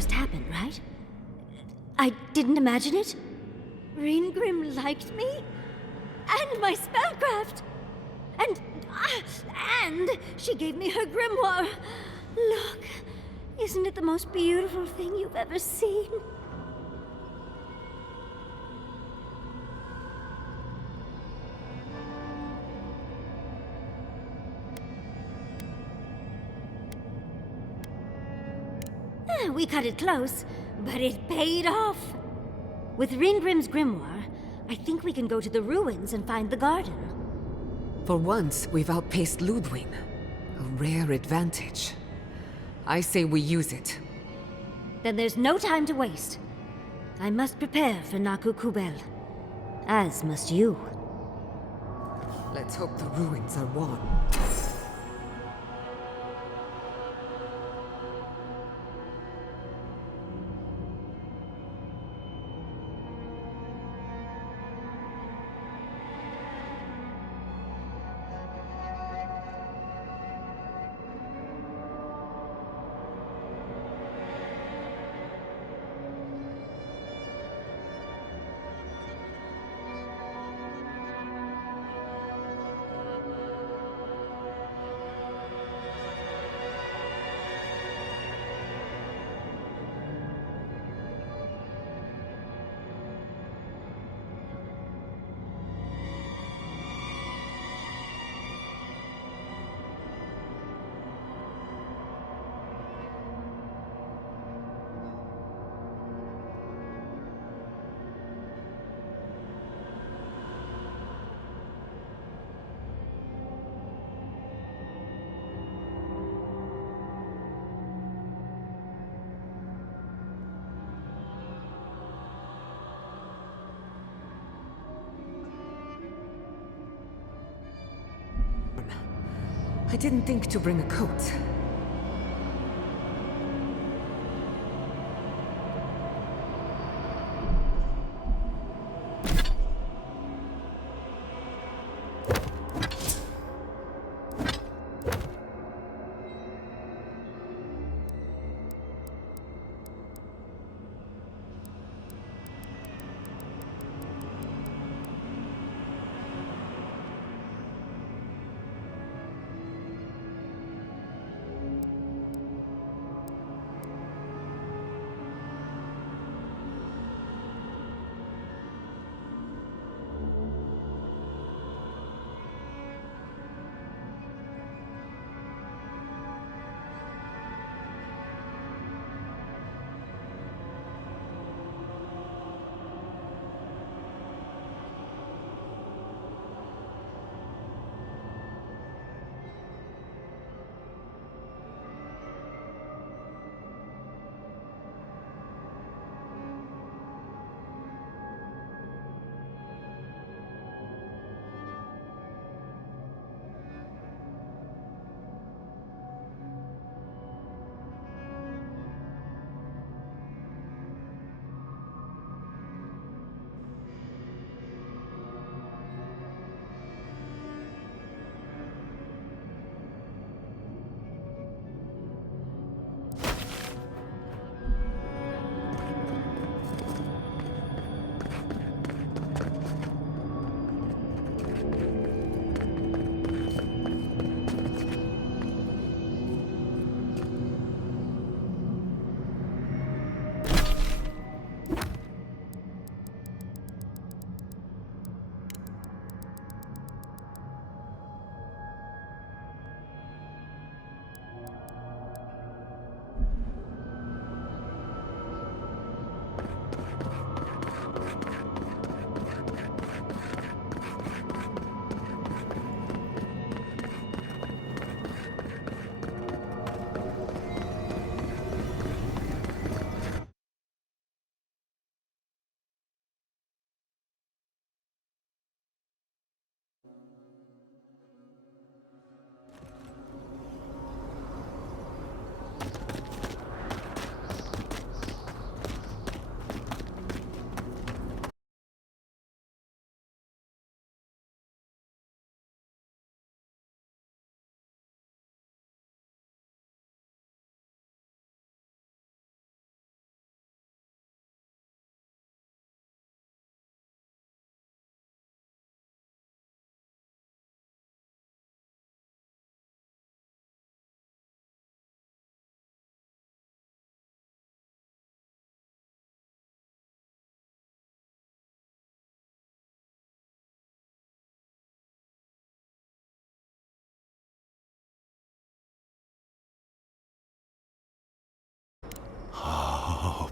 just happened, right? I didn't imagine it? Ringrim liked me? And my spellcraft! And she gave me her grimoire! Look, isn't it the most beautiful thing you've ever seen? We cut it close, but it paid off. With Ringrim's grimoire, I think we can go to the ruins and find the garden. For once, we've outpaced Ludwig. A rare advantage. I say we use it. Then there's no time to waste. I must prepare for Naku Kubel. As must you. Let's hope the ruins are won. I didn't think to bring a coat.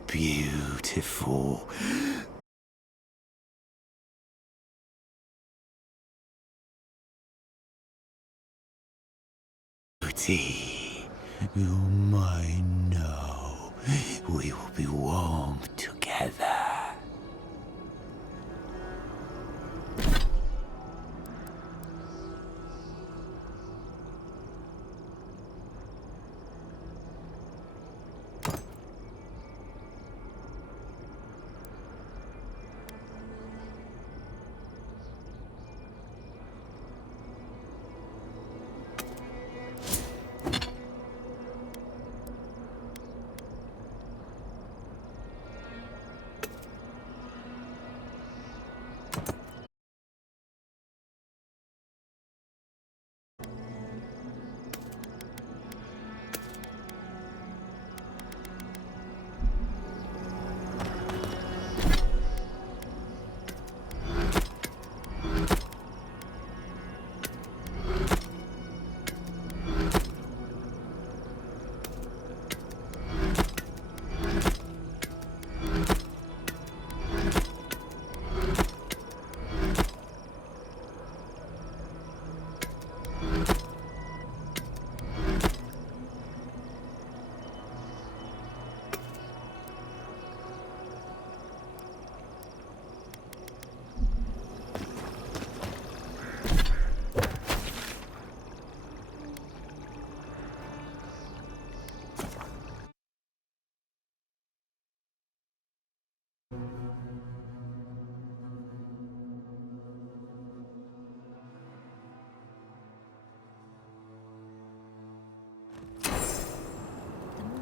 beautiful. Beauty, you're mine now. We will be warm together.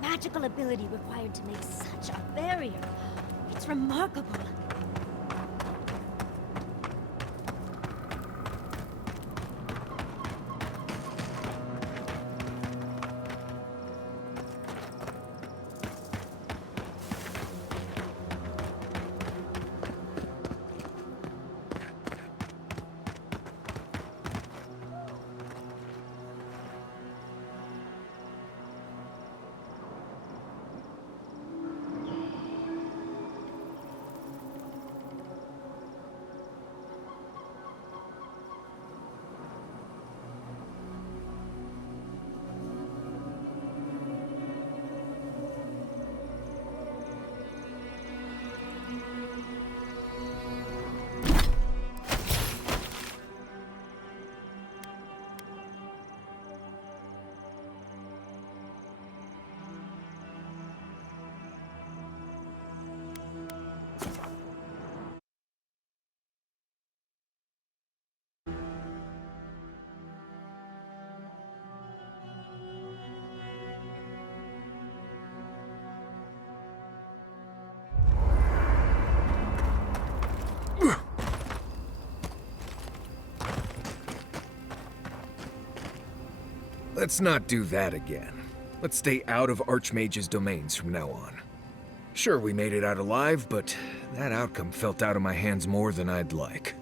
Magical ability required to make such a barrier. It's remarkable. Let's not do that again. Let's stay out of Archmage's domains from now on. Sure, we made it out alive, but that outcome felt out of my hands more than I'd like.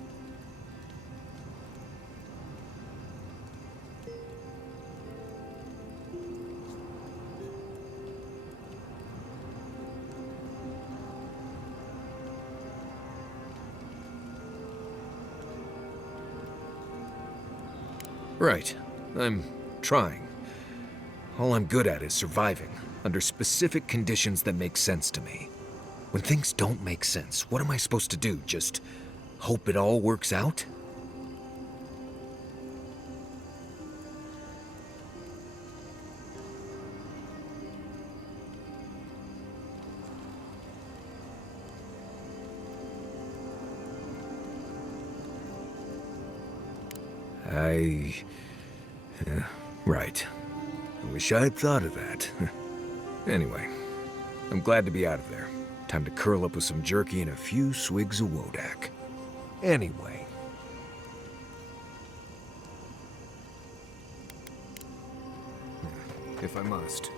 Right. I'm trying. All I'm good at is surviving, under specific conditions that make sense to me. When things don't make sense, what am I supposed to do? Just hope it all works out? Right. I wish I had thought of that. Anyway, I'm glad to be out of there. Time to curl up with some jerky and a few swigs of Wodak. Anyway. If I must.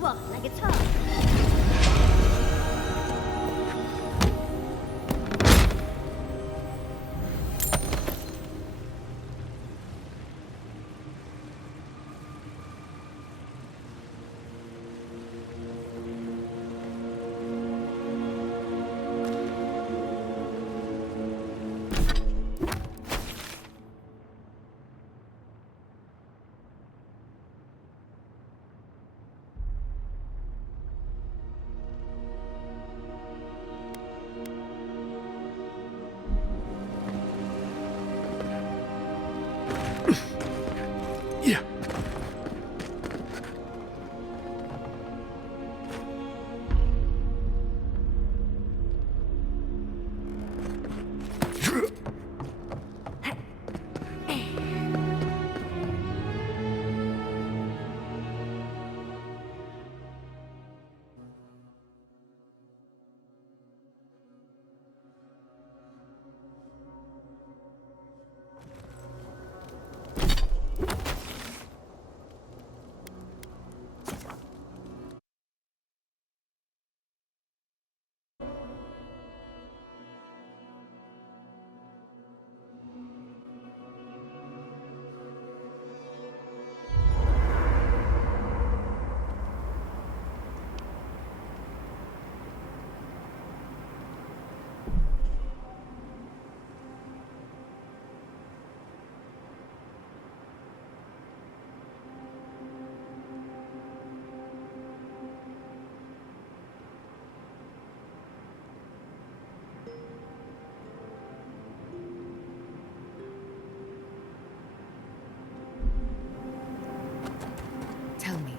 Walk like a top. Tell me.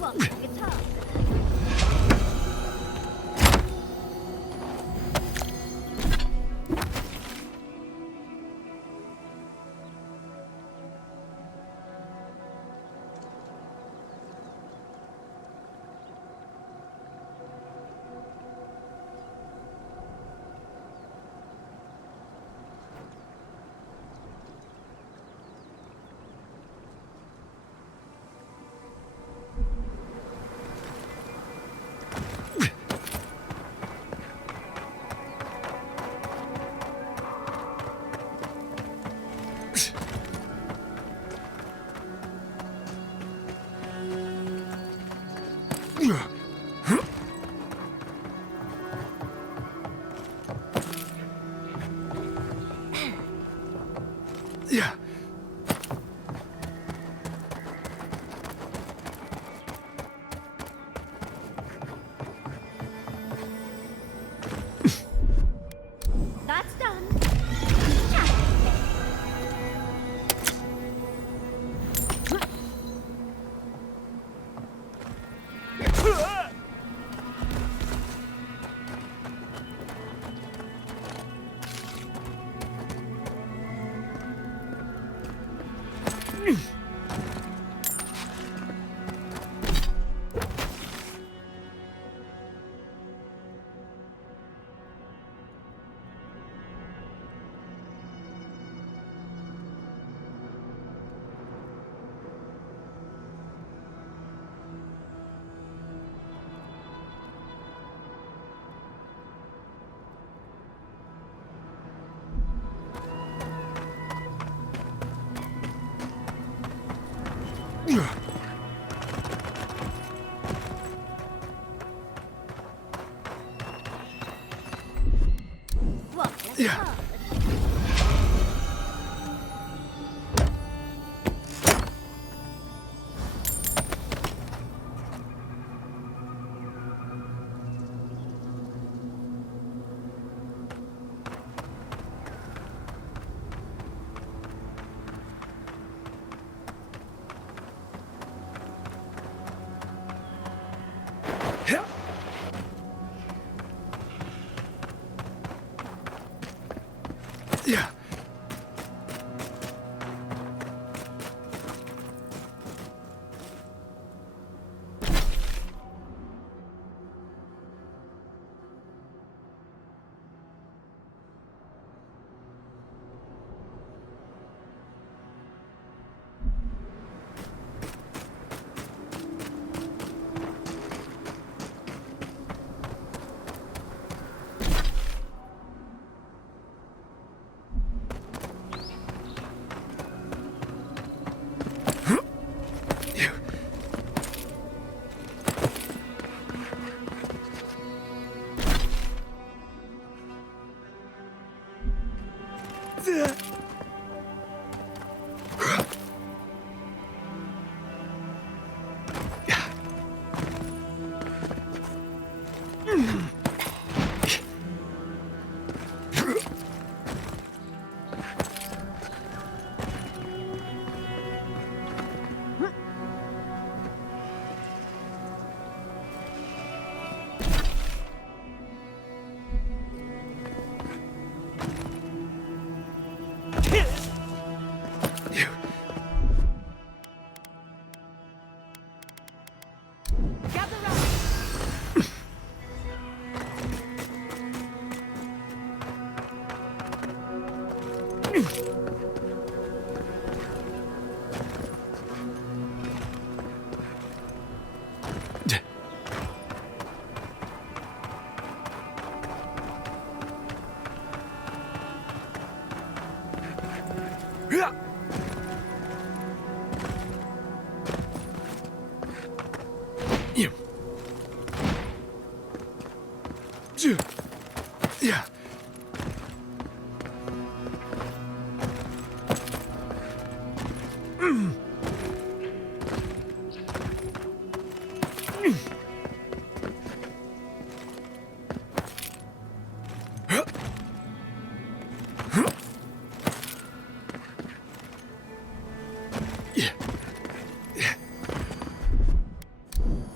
Well, guitar. Yeah. That's done. Well, Yeah.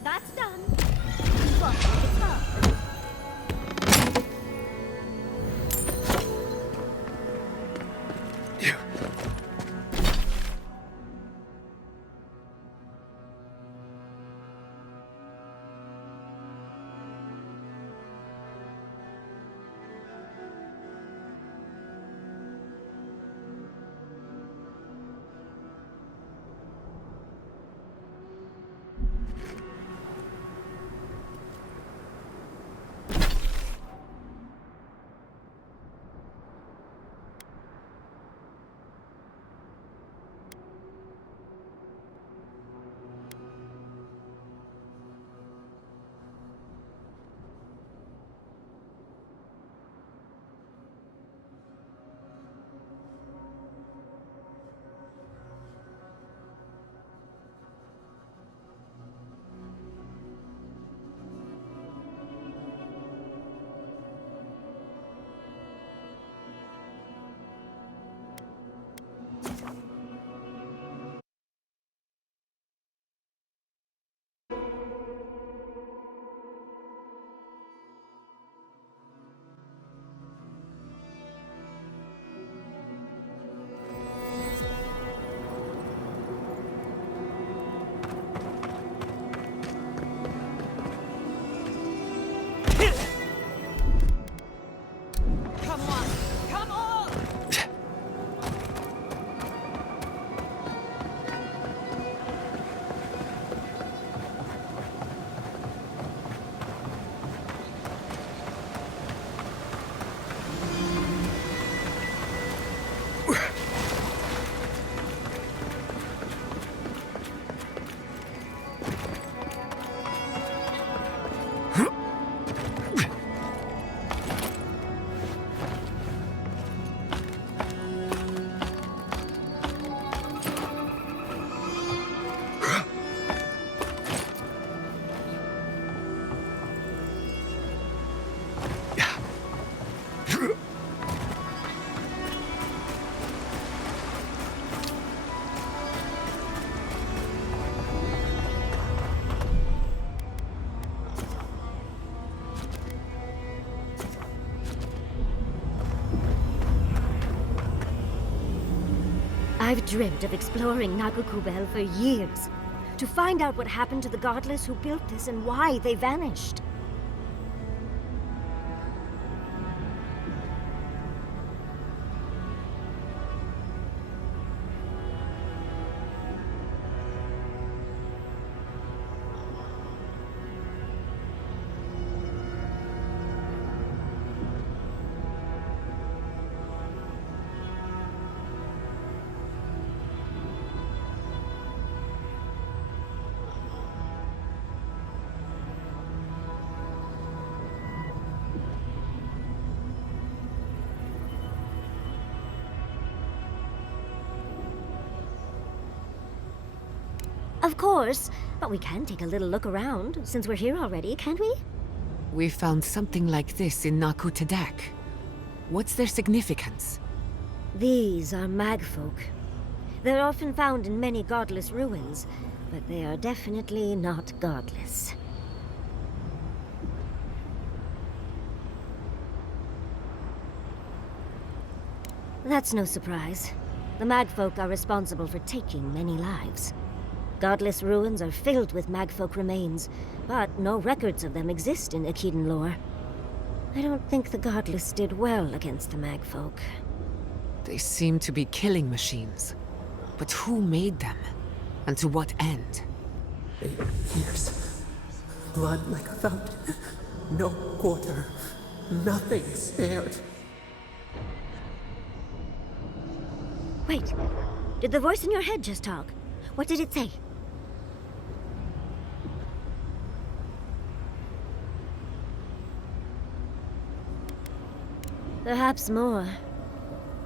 That's done. What? It's up. I've dreamt of exploring Nagakubel for years, to find out what happened to the godless who built this and why they vanished. Of course, but we can take a little look around, since we're here already, can't we? We found something like this in Naku Tadak. What's their significance? These are magfolk. They're often found in many godless ruins, but they are definitely not godless. That's no surprise. The magfolk are responsible for taking many lives. Godless ruins are filled with magfolk remains, but no records of them exist in Akedan lore. I don't think the godless did well against the magfolk. They seem to be killing machines. But who made them? And to what end? 8 years. Blood like a fountain. No quarter. Nothing spared. Wait, did the voice in your head just talk? What did it say? Perhaps more.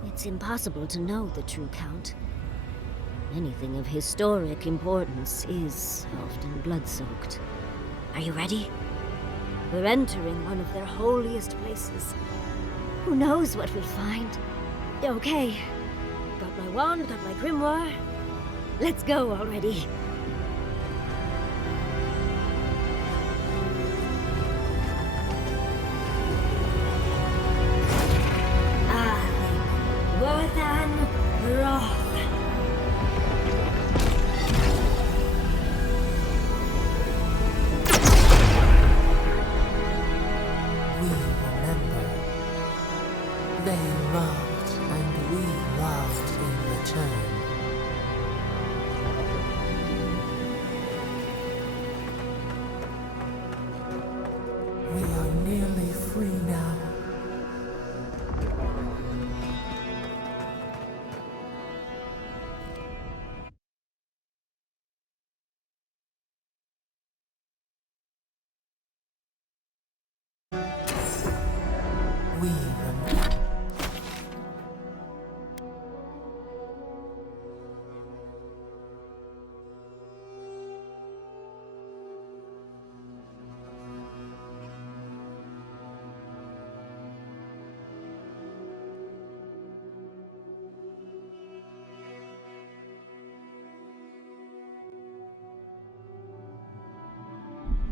It's impossible to know the true count. Anything of historic importance is often blood-soaked. Are you ready? We're entering one of their holiest places. Who knows what we'll find? Okay. Got my wand, got my grimoire. Let's go already. We remember. They loved and we loved in return. We are nearly free now. We remember.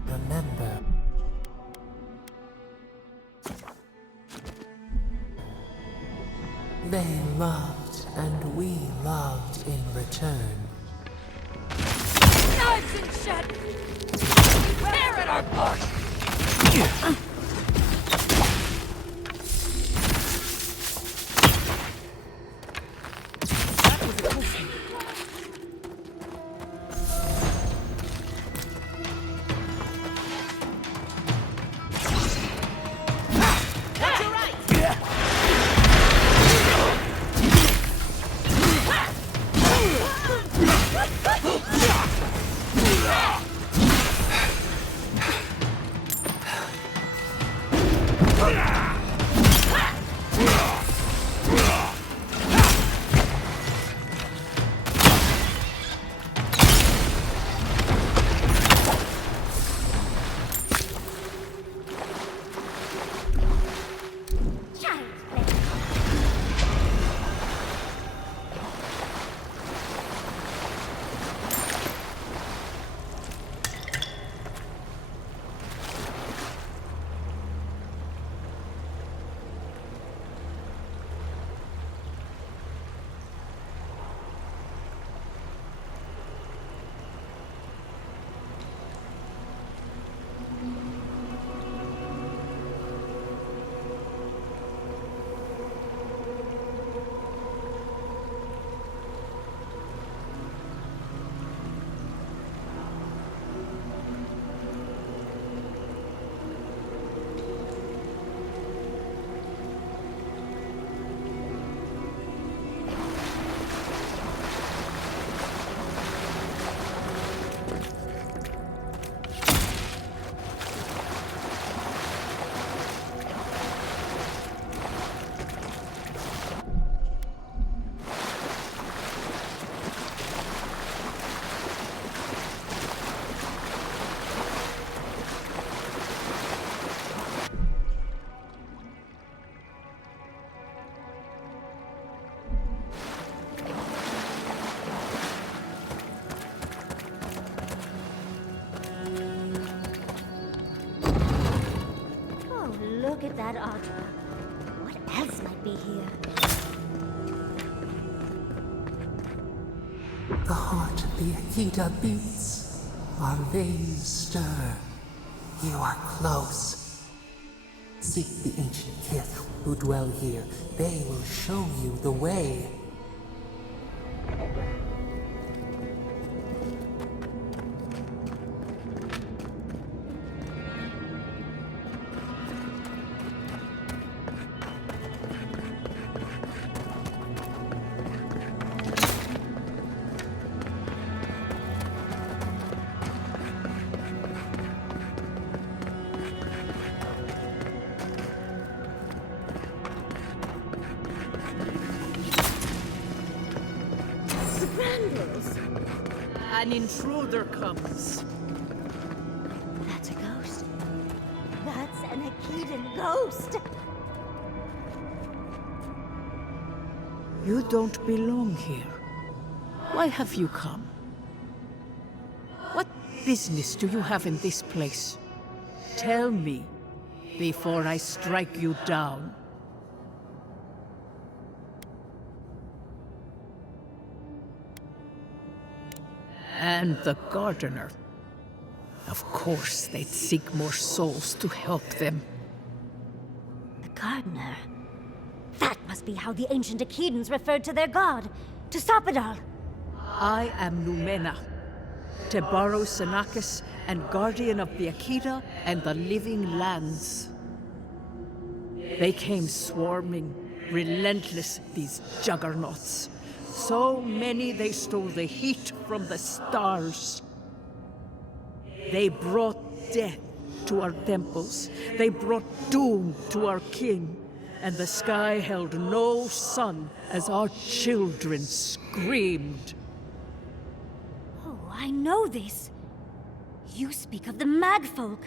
Remember. They loved and we loved in return. Knives and shed! Tear it apart! Look at that artwork. What else might be here? The heart of the Akita beats. Our veins stir. You are close. Seek the ancient kith who dwell here. They will show you the way. Brambles! An intruder comes. That's a ghost. That's an Akedan ghost! You don't belong here. Why have you come? What business do you have in this place? Tell me, before I strike you down. And the gardener. Of course, they'd seek more souls to help them. The gardener. That must be how the ancient Akedans referred to their god, to Sopadal. I am Numena, Tebaro Senakis, and guardian of the Akeda and the living lands. They came swarming, relentless, these juggernauts. So many they stole the heat from the stars. They brought death to our temples. They brought doom to our king. And the sky held no sun as our children screamed. Oh, I know this. You speak of the Magfolk.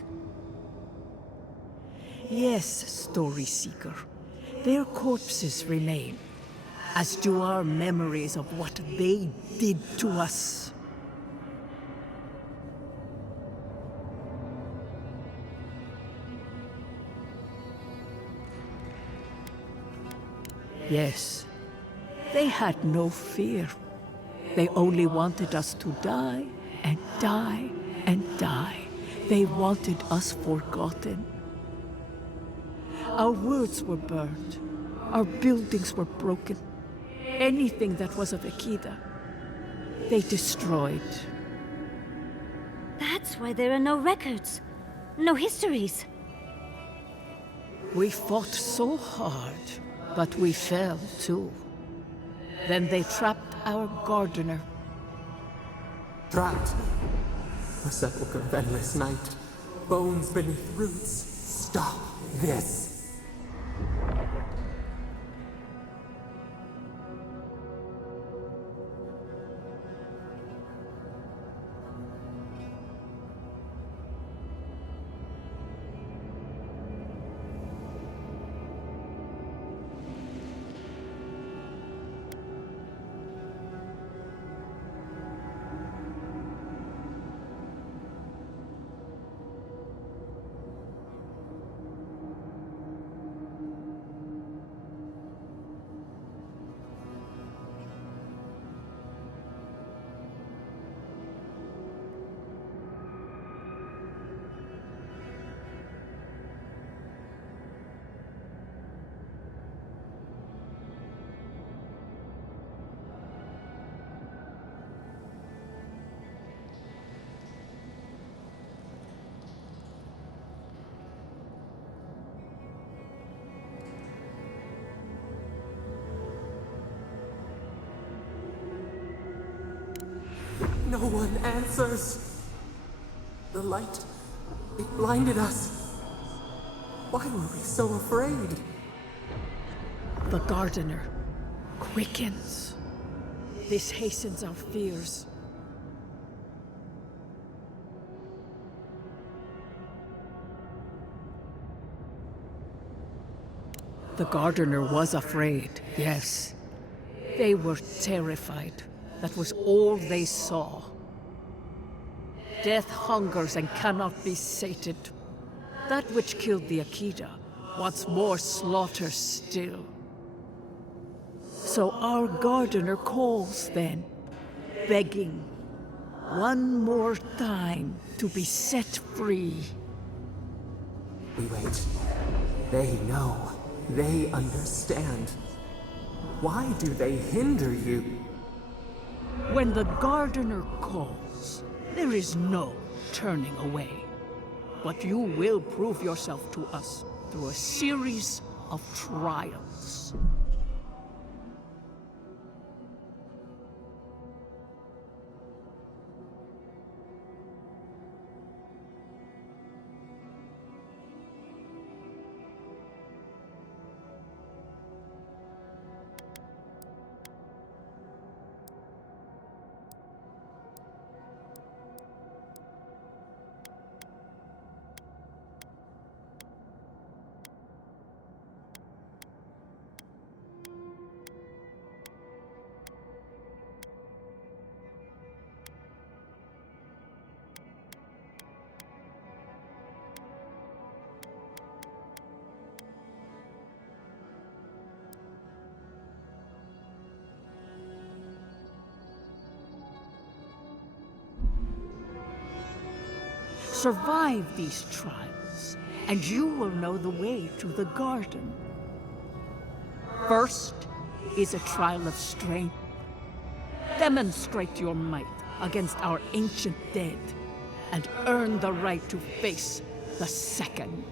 Yes, Story Seeker. Their corpses remain, as do our memories of what they did to us. Yes, they had no fear. They only wanted us to die and die and die. They wanted us forgotten. Our words were burned. Our buildings were broken. Anything that was of Akeda, they destroyed. That's why there are no records, no histories. We fought so hard, but we fell too. Then they trapped our gardener. Trapped. A sepulchre of endless night. Bones beneath roots. Stop this. No one answers. The light, it blinded us. Why were we so afraid? The gardener quickens. This hastens our fears. The gardener was afraid, yes. They were terrified. That was all they saw. Death hungers and cannot be sated. That which killed the Akeda wants more slaughter still. So our gardener calls then, begging one more time to be set free. We wait. They know. They understand. Why do they hinder you? When the gardener calls, there is no turning away. But you will prove yourself to us through a series of trials. Survive these trials, and you will know the way to the garden. First is a trial of strength. Demonstrate your might against our ancient dead, and earn the right to face the second.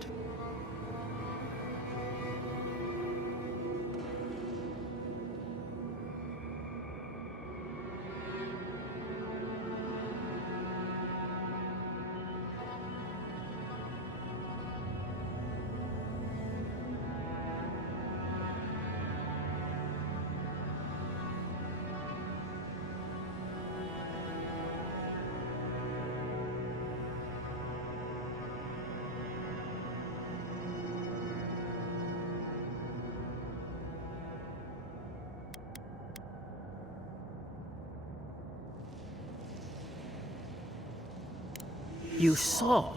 You saw?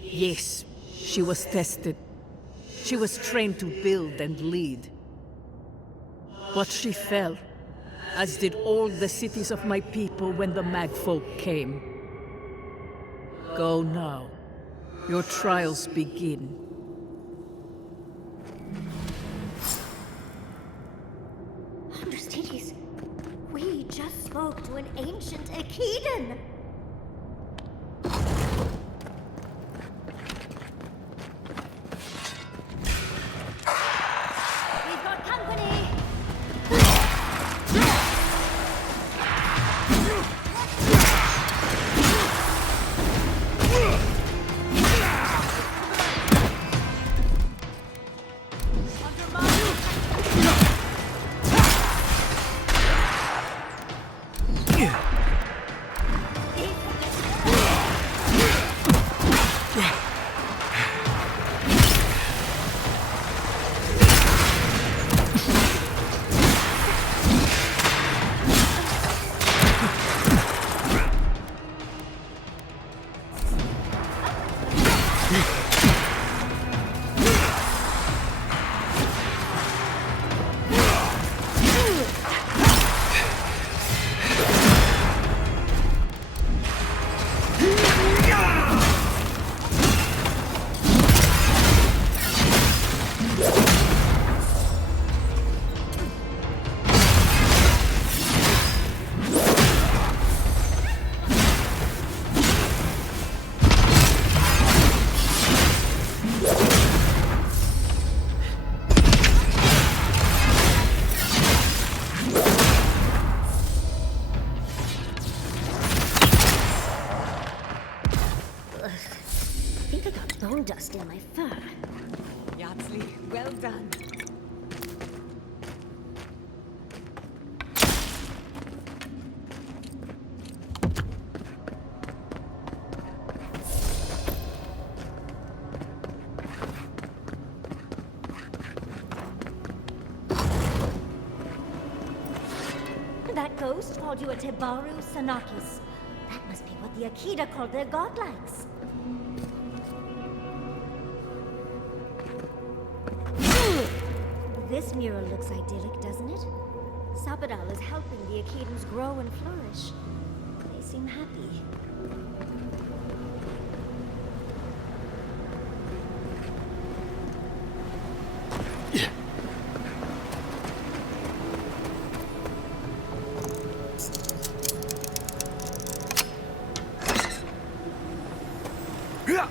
Yes, she was tested. She was trained to build and lead. But she fell, as did all the cities of my people when the Magfolk came. Go now. Your trials begin. Adversidades, we just spoke to an ancient Akedan! We've got company! I think I got bone dust in my fur. Yardsley, well done. That ghost called you a Tebaru Sanakis. That must be what the Akita called their godlikes. This mural looks idyllic, doesn't it? Sabadal is helping the Akidans grow and flourish. They seem happy. Yeah. Yeah.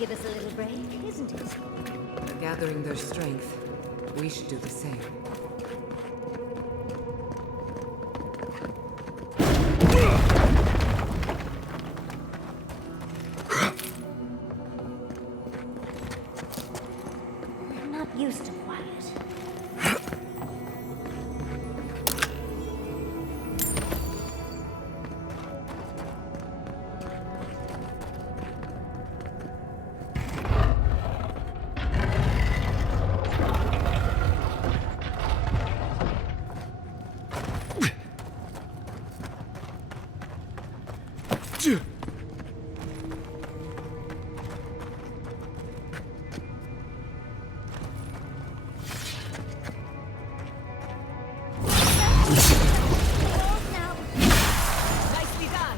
give us a little break, isn't it? They're gathering their strength. We should do the same. I'm not used to quiet. Nicely done.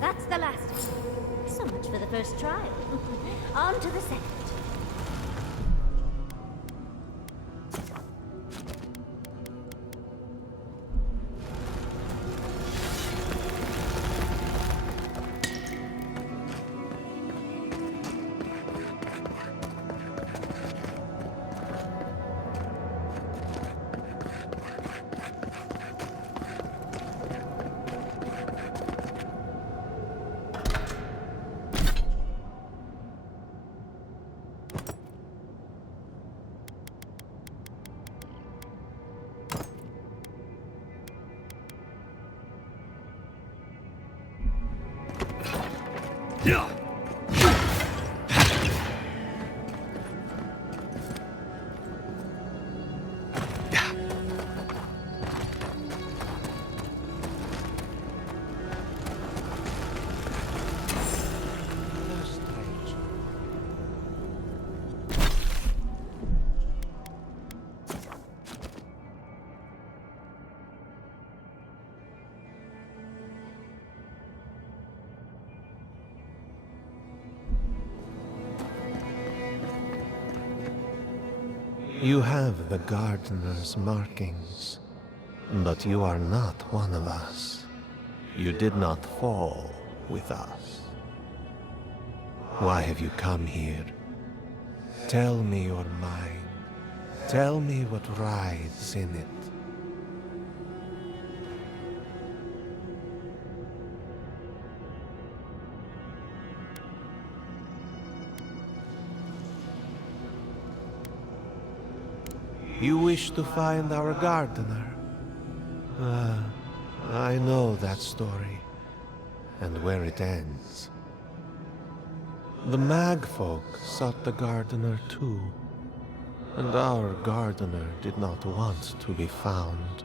That's the last of it. So much for the first trial. On to the second. Yeah. You have the gardener's markings, but you are not one of us. You did not fall with us. Why have you come here? Tell me your mind. Tell me what rides in it. You wish to find our gardener? I know that story, and where it ends. The Magfolk sought the gardener too, and our gardener did not want to be found.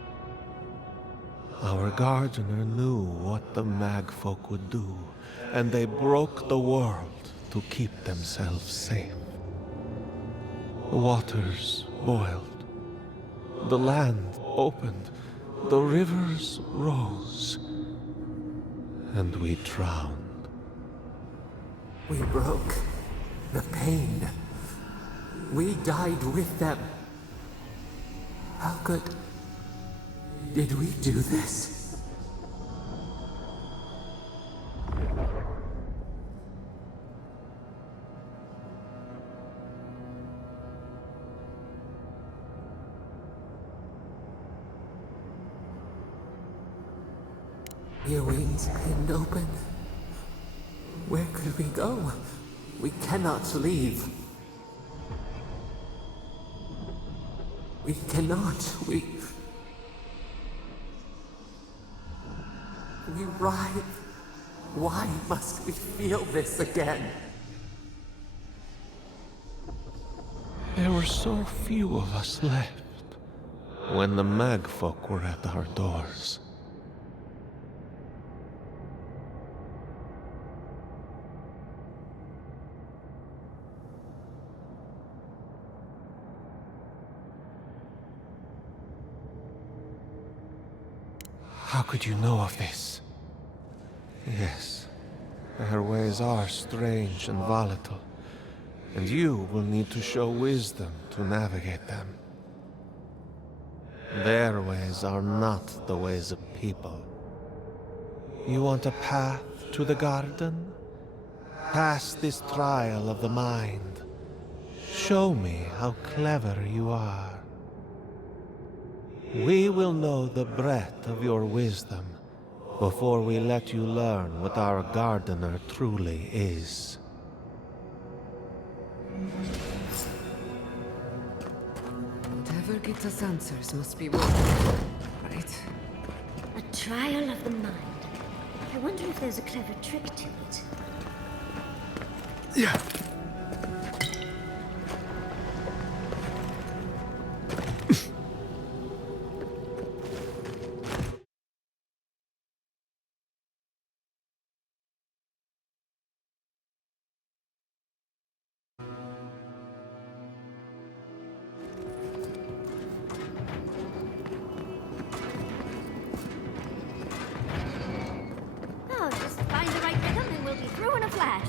Our gardener knew what the Magfolk would do, and they broke the world to keep themselves safe. The waters boiled, the land opened, the rivers rose, and we drowned. We broke the pain. We died with them. How good did we do this? Your wings pinned open. Where could we go? We cannot leave. We cannot. We writhe. Why must we feel this again? There were so few of us left when the Magfolk were at our doors. How could you know of this? Yes, their ways are strange and volatile, and you will need to show wisdom to navigate them. Their ways are not the ways of people. You want a path to the garden? Pass this trial of the mind. Show me how clever you are. We will know the breadth of your wisdom before we let you learn what our gardener truly is. Whatever gets us answers must be worth it, right? A trial of the mind. I wonder if there's a clever trick to it. Yeah. Oh, just find the right rhythm and we'll be through in a flash.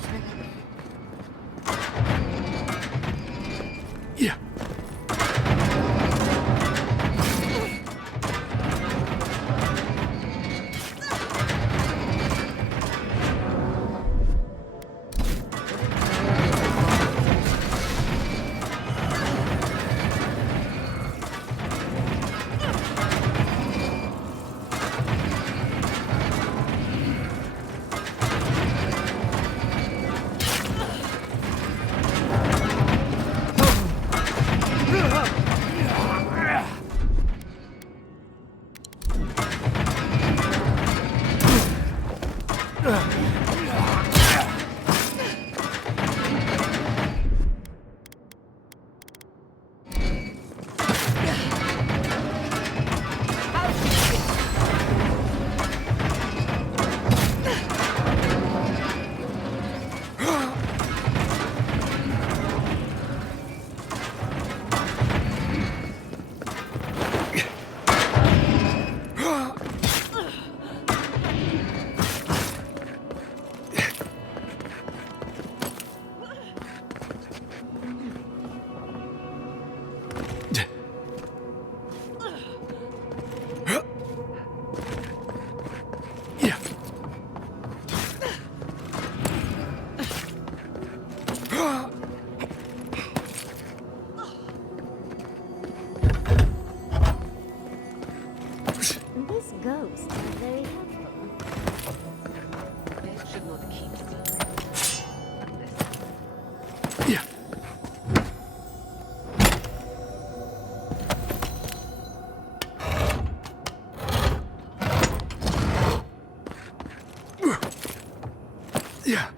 Yeah.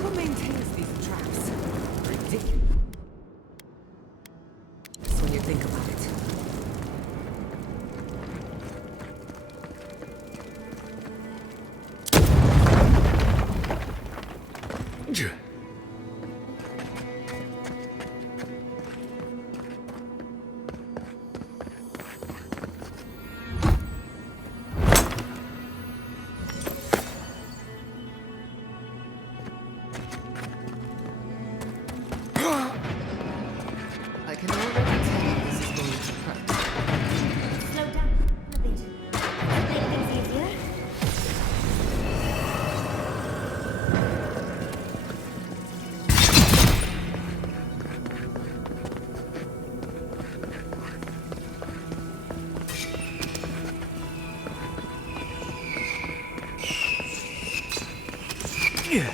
Who maintains these traps? Ridiculous. When you think about it. I can already tell this is going to hurt. Slow down a bit. Make things easier. Yeah.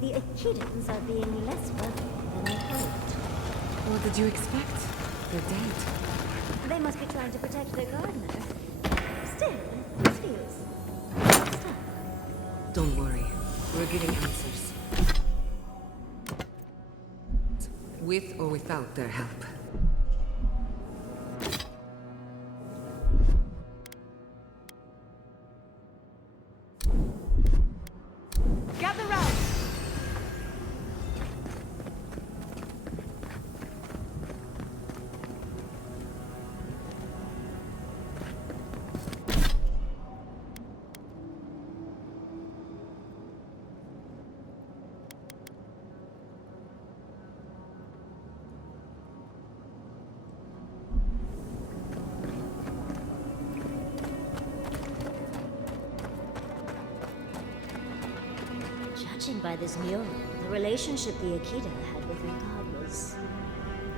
The Achedans are being less welcome than they hoped. What did you expect? They're dead. They must be trying to protect their gardener. Still, it feels stuck. Don't worry. We're getting answers. With or without their help. Gather round! Judging by this mural, the relationship the Akita had with their god was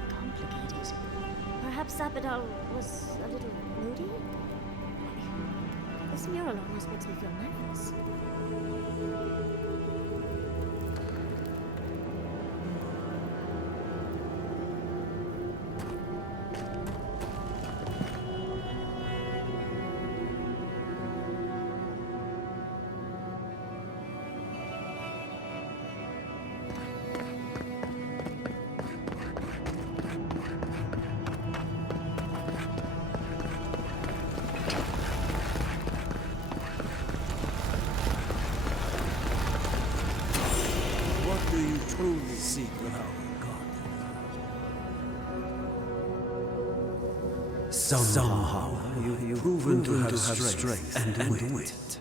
complicated. Perhaps Sapidal was a little moody? This mural almost makes me feel nervous. What do you truly seek with our God? Somehow you've proven to have strength and wit.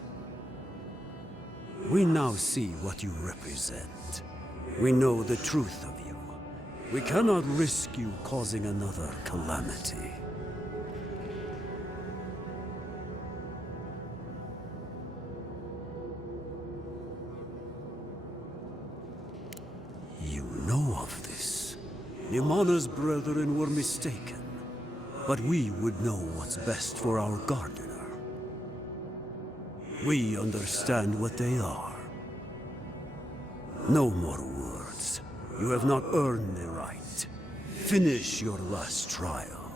We now see what you represent. We know the truth of you. We cannot risk you causing another calamity. You know of this. Nimana's brethren were mistaken. But we would know what's best for our gardener. We understand what they are. No more words. You have not earned the right. Finish your last trial.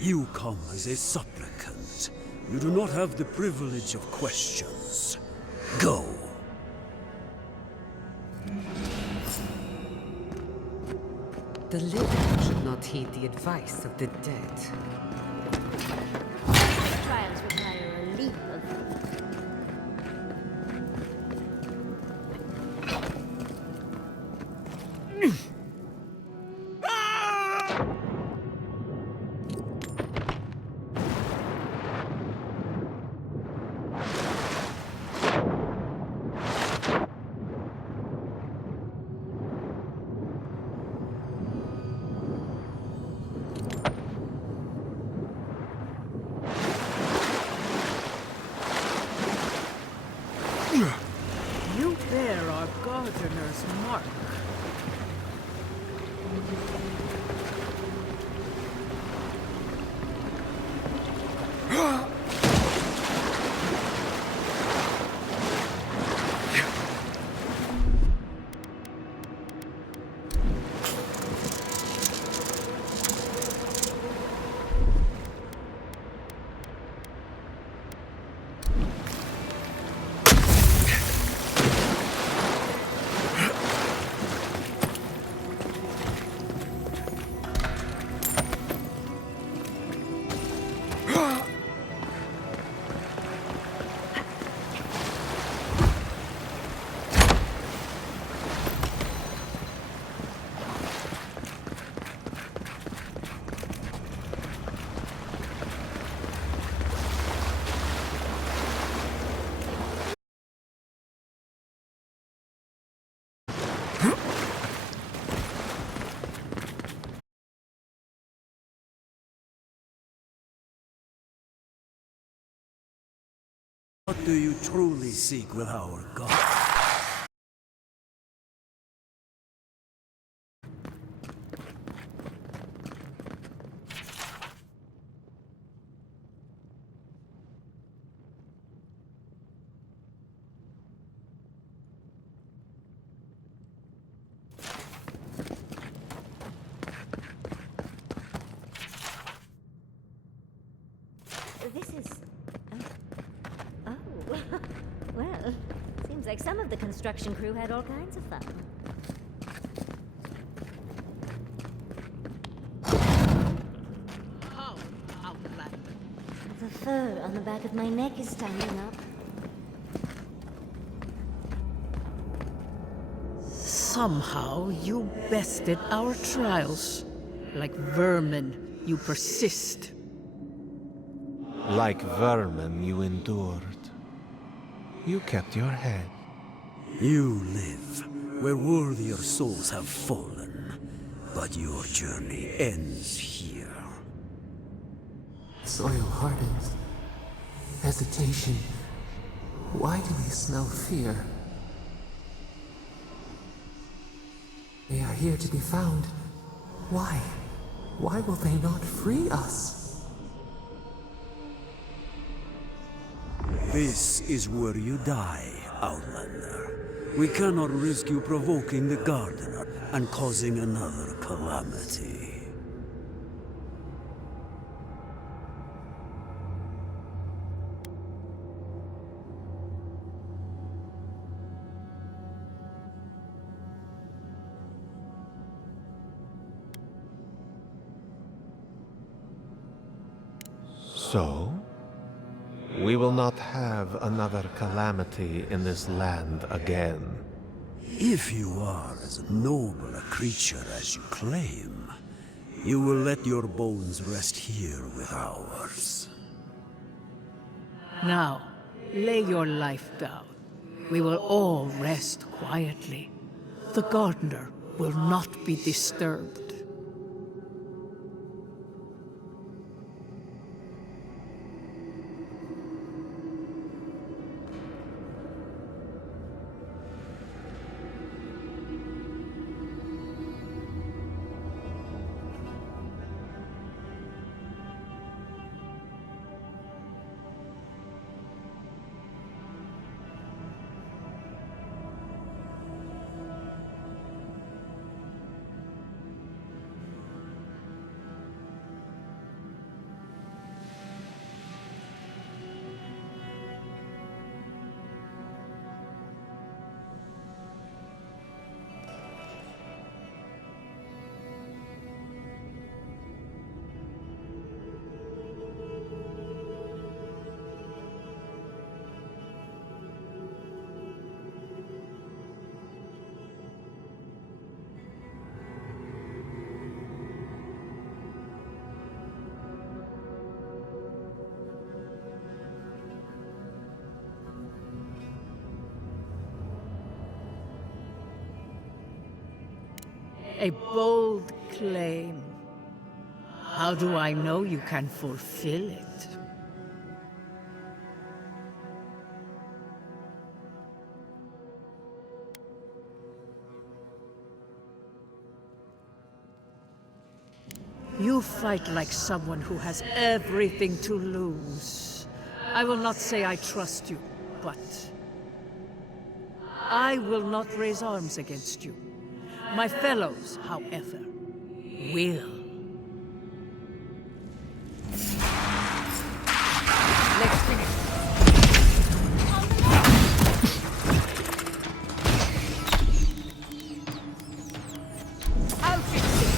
You come as a supplicant. You do not have the privilege of questions. Go. The living should not heed the advice of the dead. Trials require a leap of faith. You bear our gardener's mark. What do you truly seek with our God? This is... Oh. Well, seems like some of the construction crew had all kinds of fun. How, Outlander? The fur on the back of my neck is standing up. Somehow you bested our trials. Like vermin, you persist. Like vermin, you endured. You kept your head. You live where worthier souls have fallen, but your journey ends here. Soil hardens. Hesitation. Why do we smell fear? They are here to be found. Why? Why will they not free us? This is where you die, Outlander. We cannot risk you provoking the Gardener and causing another calamity. So, we will not have another calamity in this land again. If you are as noble a creature as you claim, you will let your bones rest here with ours. Now, lay your life down. We will all rest quietly. The gardener will not be disturbed. A bold claim. How do I know you can fulfill it? You fight like someone who has everything to lose. I will not say I trust you, but I will not raise arms against you. My fellows, however, will. Let's finish. I'll fix it.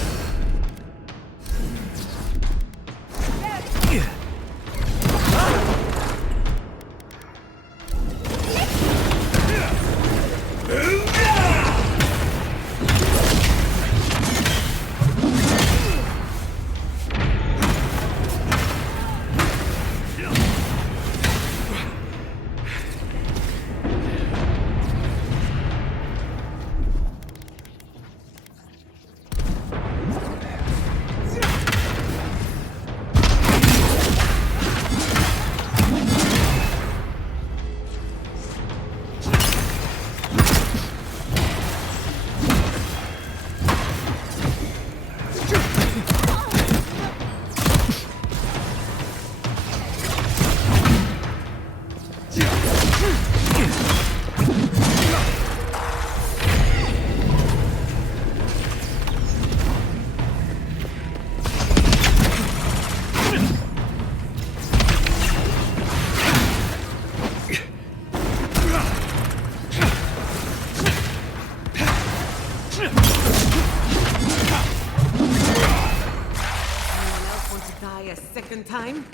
Second time?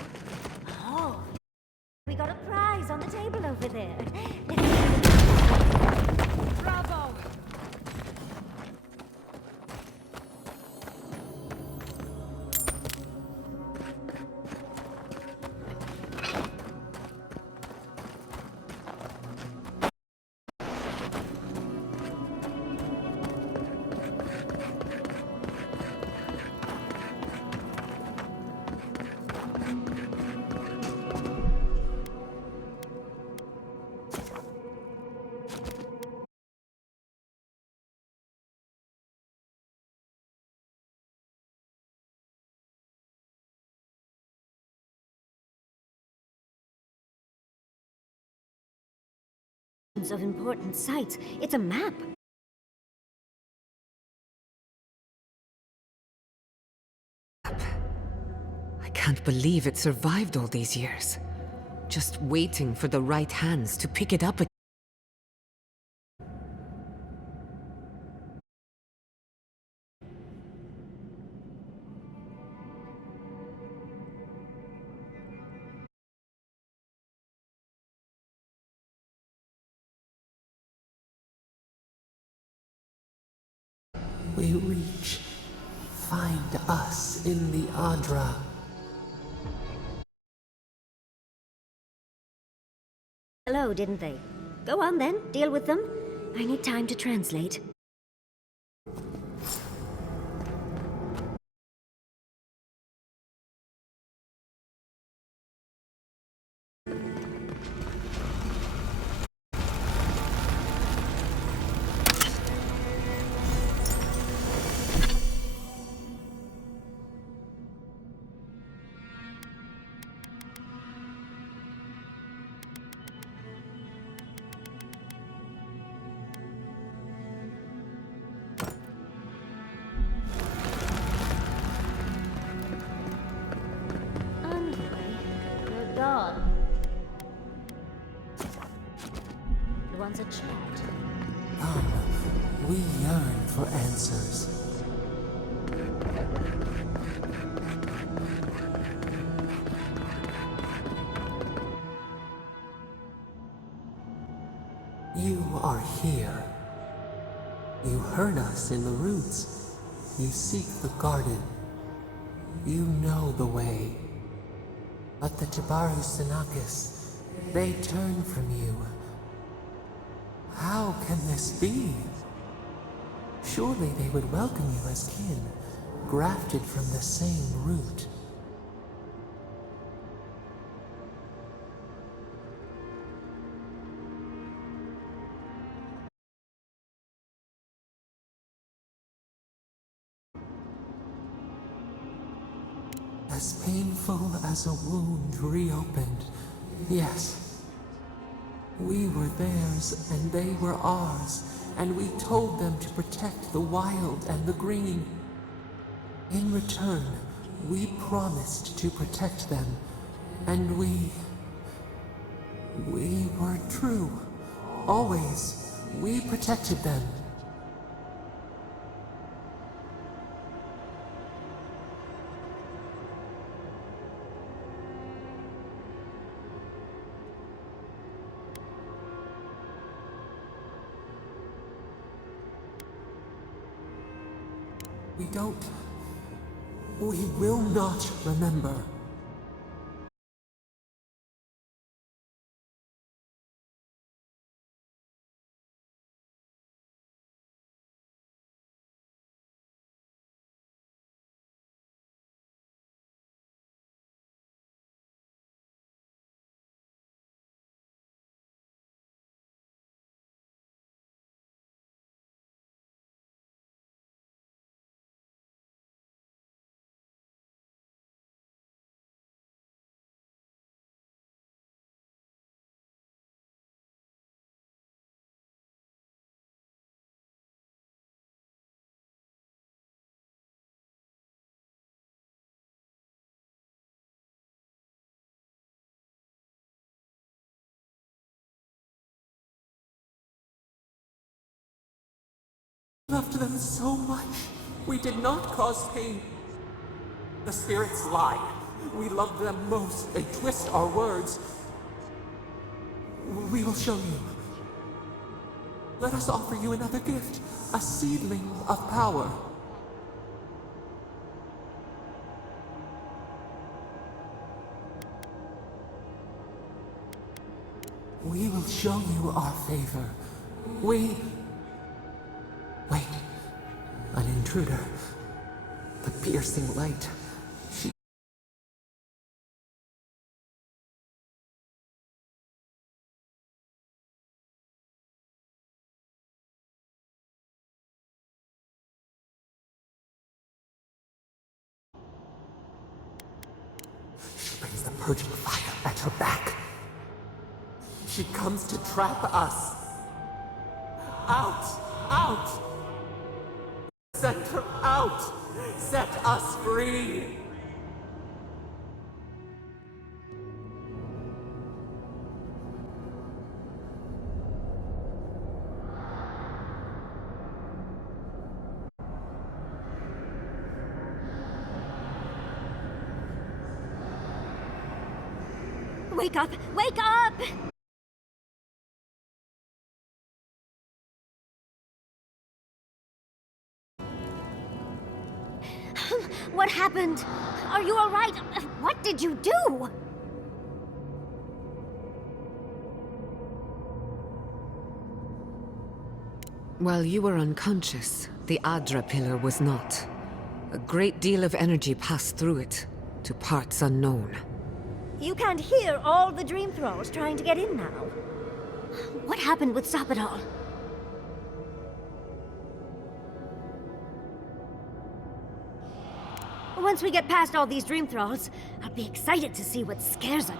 Oh, we got a prize on the table over there. Bravo! Of important sites. It's a map. I can't believe it survived all these years. Just waiting for the right hands to pick it up again. We reach. Find us in the Adra. Hello, didn't they? Go on then, deal with them. I need time to translate. God. It wants a chat. Come, we yearn for answers. You are here. You heard us in the roots. You seek the garden. You know the way. But the Jabaru Sanakis, they turn from you. How can this be? Surely they would welcome you as kin, grafted from the same root. As painful as a wound reopened, yes. We were theirs and they were ours, and we told them to protect the wild and the green. In return, we promised to protect them, and we were true. Always, we protected them. We will not remember. Loved them so much. We did not cause pain. The spirits lie. We love them most. They twist our words. We will show you. Let us offer you another gift. A seedling of power. We will show you our favor. Wait. An intruder. The piercing light. She brings the purging fire at her back. She comes to trap us. Out! Out! Set her out! Set us free! Wake up! Wake up! What happened? Are you all right? What did you do? While you were unconscious, the Adra pillar was not. A great deal of energy passed through it, to parts unknown. You can't hear all the dream thralls trying to get in now. What happened with Sapidal? Once we get past all these dream thralls, I'll be excited to see what scares them.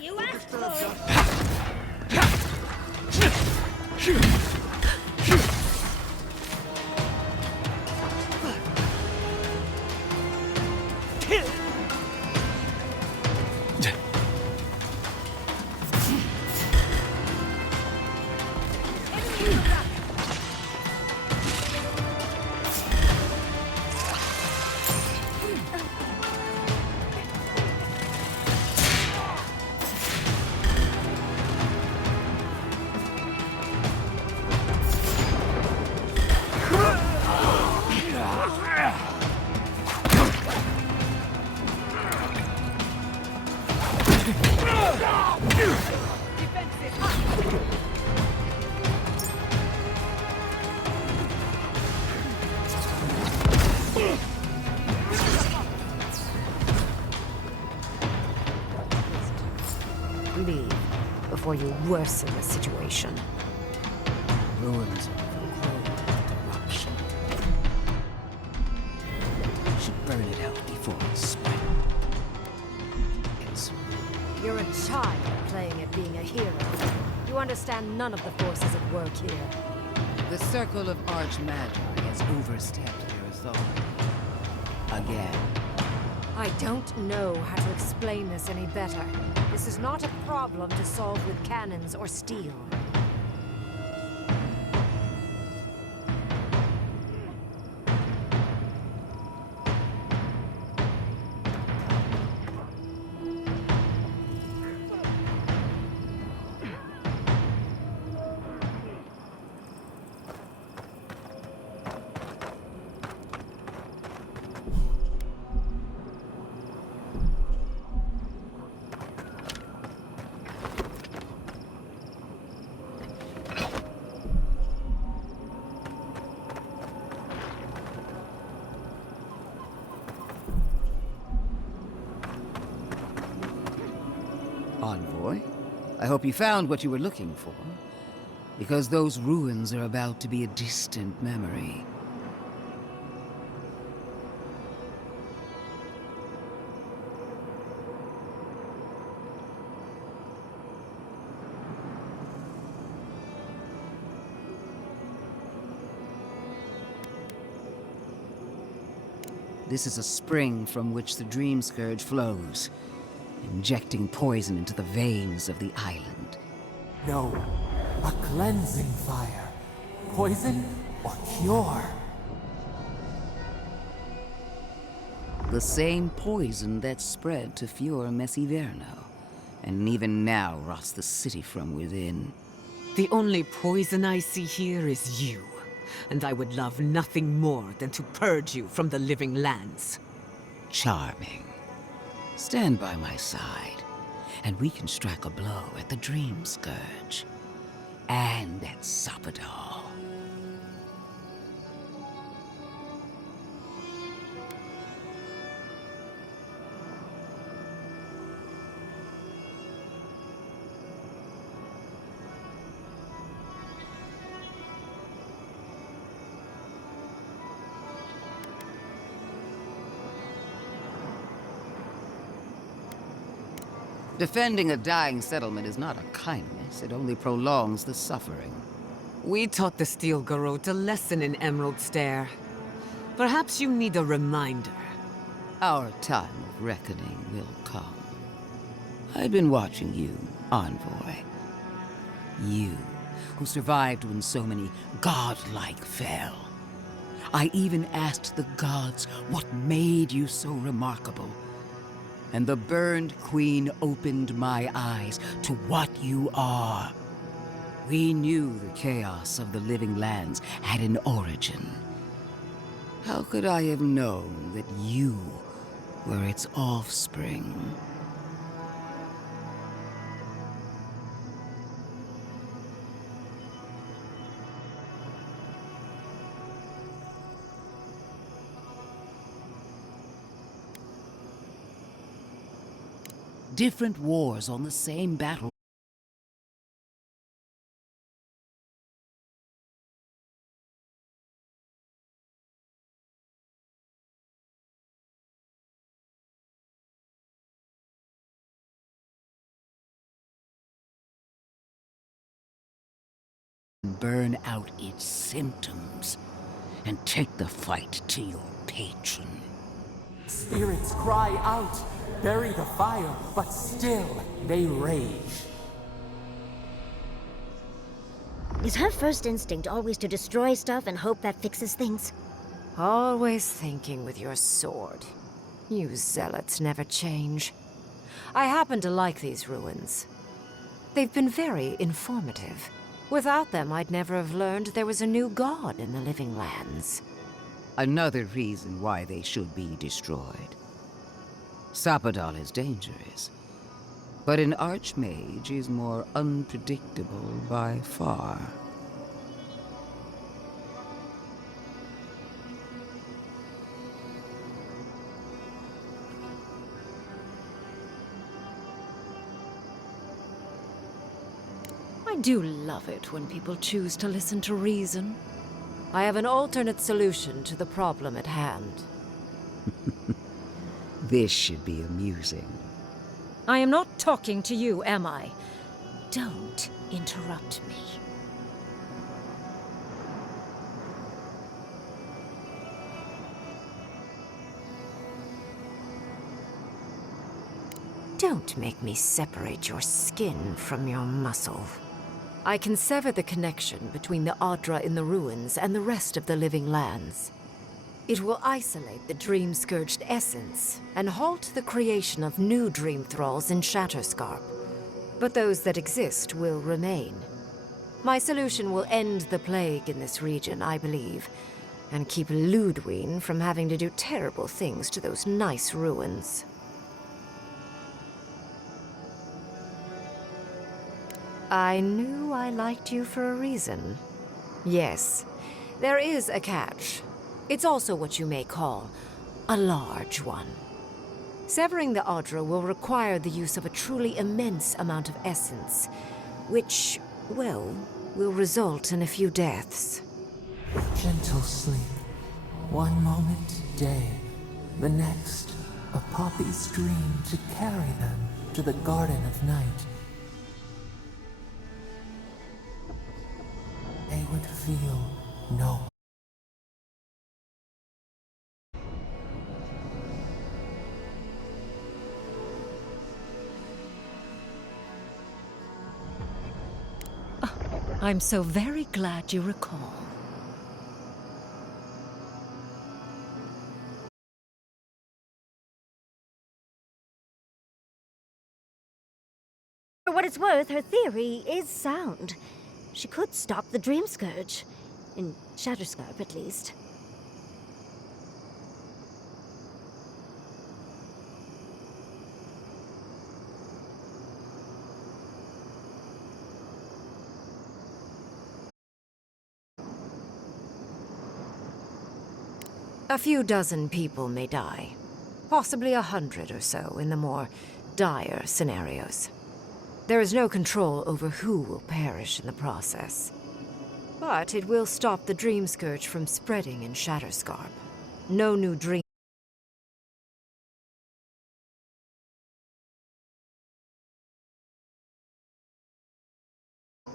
You asked for Leave before you worsen the situation. Ruins of corruption. Should burn it out before it spreads. You're a child playing at being a hero. You understand none of the forces at work here. The Circle of Archmagi has overstepped their authority. Again. I don't know how to explain this any better. This is not a problem to solve with cannons or steel. Envoy, I hope you found what you were looking for. Because those ruins are about to be a distant memory. This is a spring from which the Dream Scourge flows, injecting poison into the veins of the island. No, a cleansing fire. Poison or cure? The same poison that spread to Fior Messiverno, and even now rots the city from within. The only poison I see here is you, and I would love nothing more than to purge you from the living lands. Charming. Stand by my side, and we can strike a blow at the Dream Scourge. And at Sopadal. Defending a dying settlement is not a kindness. It only prolongs the suffering. We taught the Steel Garrote a lesson in Emerald Stair. Perhaps you need a reminder. Our time of reckoning will come. I've been watching you, Envoy. You, who survived when so many godlike fell. I even asked the gods what made you so remarkable. And the Burned Queen opened my eyes to what you are. We knew the chaos of the living lands had an origin. How could I have known that you were its offspring? Different wars on the same battle. Burn out its symptoms and take the fight to your patron. Spirits cry out, bury the fire, but still they rage. Is her first instinct always to destroy stuff and hope that fixes things? Always thinking with your sword. You zealots never change. I happen to like these ruins. They've been very informative. Without them, I'd never have learned there was a new god in the living lands. Another reason why they should be destroyed. Sapadal is dangerous, but an archmage is more unpredictable by far. I do love it when people choose to listen to reason. I have an alternate solution to the problem at hand. This should be amusing. I am not talking to you, am I? Don't interrupt me. Don't make me separate your skin from your muscle. I can sever the connection between the Adra in the ruins and the rest of the living lands. It will isolate the dream-scourged essence and halt the creation of new dream thralls in Shatterscarp. But those that exist will remain. My solution will end the plague in this region, I believe, and keep Ludwine from having to do terrible things to those nice ruins. I knew I liked you for a reason. Yes, there is a catch. It's also what you may call a large one. Severing the Adra will require the use of a truly immense amount of essence, which, well, will result in a few deaths. Gentle sleep. One moment day, the next a poppy's dream to carry them to the Garden of Night. They would feel no. I'm so very glad you recall. For what it's worth, her theory is sound. She could stop the Dream Scourge. In Shatterscarp, at least. A few dozen people may die. Possibly 100 or so in the more dire scenarios. There is no control over who will perish in the process. But it will stop the Dream Scourge from spreading in Shatterscarp. No new dream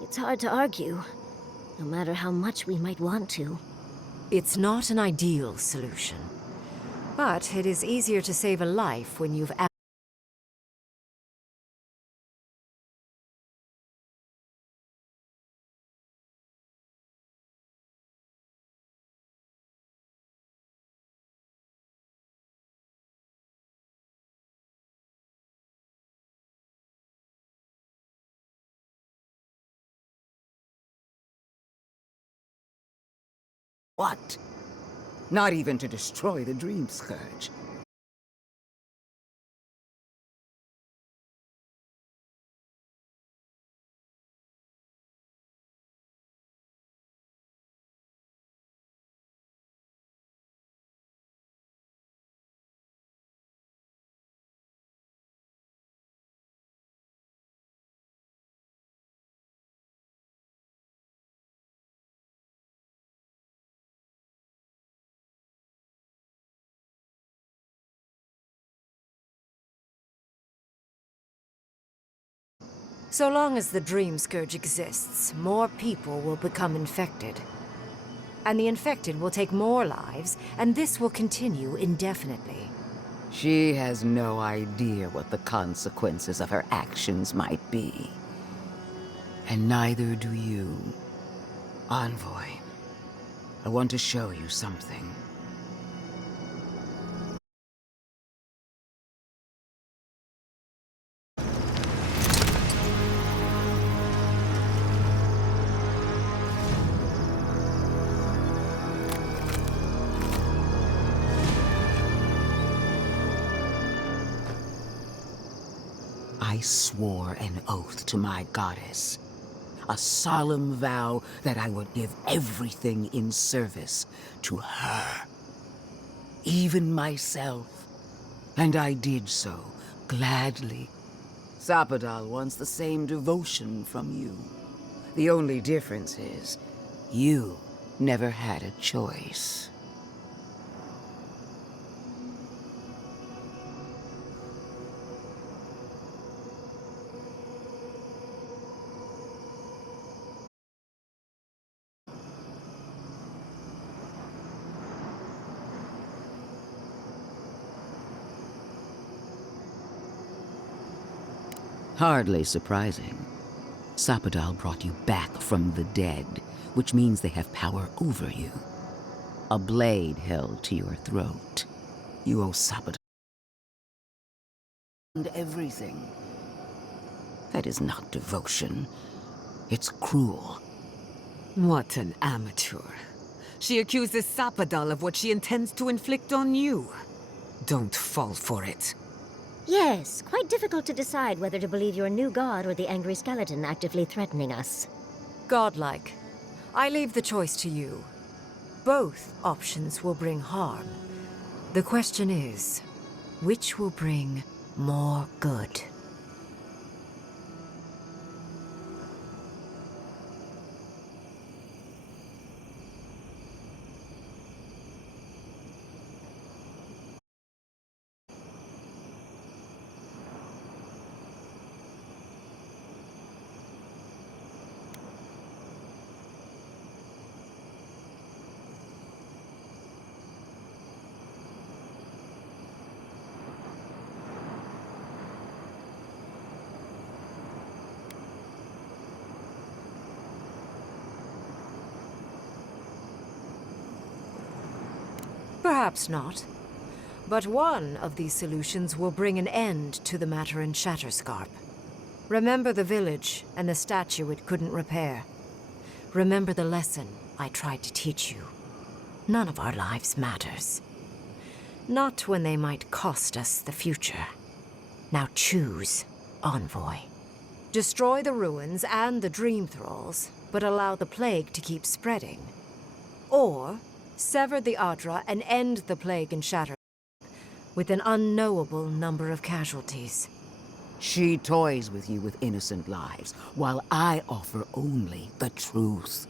It's hard to argue, no matter how much we might want to. It's not an ideal solution, but it is easier to save a life when you've What? Not even to destroy the Dream Scourge. So long as the Dream Scourge exists, more people will become infected. And the infected will take more lives, and this will continue indefinitely. She has no idea what the consequences of her actions might be. And neither do you. Envoy, I want to show you something. I swore an oath to my goddess. A solemn vow that I would give everything in service to her. Even myself. And I did so, gladly. Sapadal wants the same devotion from you. The only difference is, you never had a choice. Hardly surprising. Sapadal brought you back from the dead, which means they have power over you. A blade held to your throat. You owe Sapadal and everything. That is not devotion. It's cruel. What an amateur. She accuses Sapadal of what she intends to inflict on you. Don't fall for it. Yes, quite difficult to decide whether to believe your new god or the angry skeleton actively threatening us. Godlike. I leave the choice to you. Both options will bring harm. The question is, which will bring more good? Perhaps not. But one of these solutions will bring an end to the matter in Shatterscarp. Remember the village and the statue it couldn't repair. Remember the lesson I tried to teach you. None of our lives matters. Not when they might cost us the future. Now choose, Envoy. Destroy the ruins and the Dream Thralls, but allow the plague to keep spreading. Or sever the Adra and end the plague in Shatterscarp with an unknowable number of casualties. She toys with you with innocent lives, while I offer only the truth.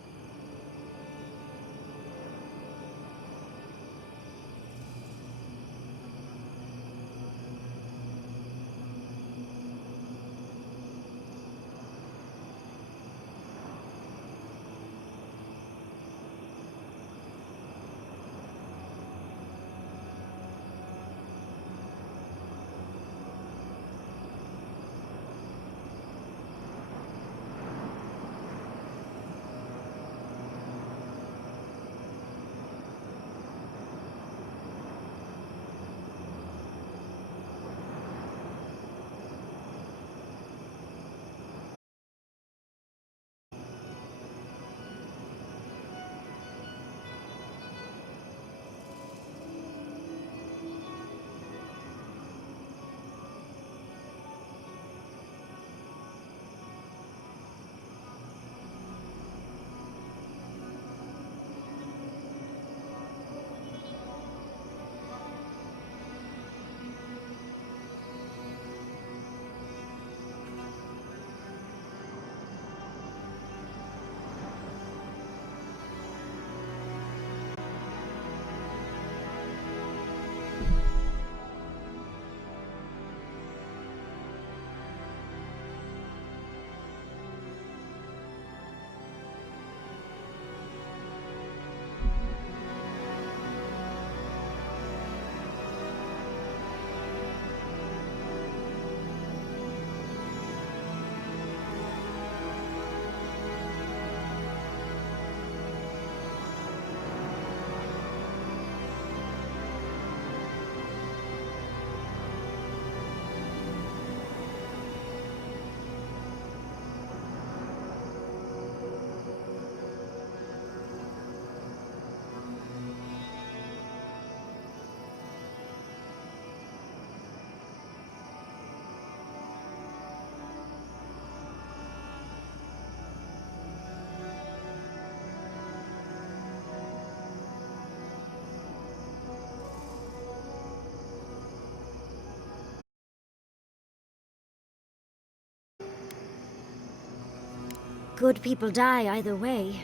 Good people die either way.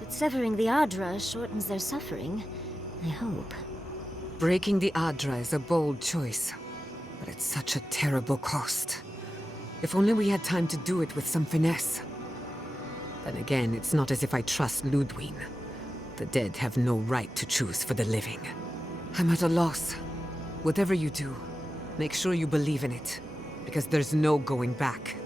But severing the Adra shortens their suffering, I hope. Breaking the Adra is a bold choice, but it's such a terrible cost. If only we had time to do it with some finesse. Then again, it's not as if I trust Ludwig. The dead have no right to choose for the living. I'm at a loss. Whatever you do, make sure you believe in it, because there's no going back.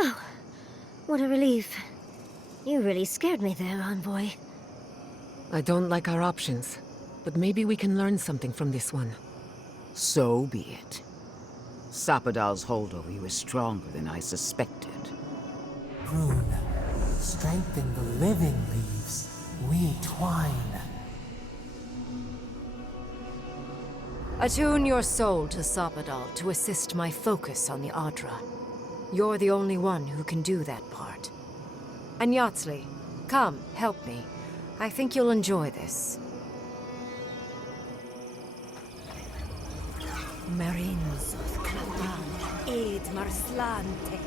Oh, what a relief. You really scared me there, Envoy. I don't like our options, but maybe we can learn something from this one. So be it. Sapadal's hold over you is stronger than I suspected. Rune, strengthen the living leaves. We twine. Attune your soul to Sapadal to assist my focus on the Adra. You're the only one who can do that part. And Yatsley, come, help me. I think you'll enjoy this. Marines of Clavan, Aid Marslante.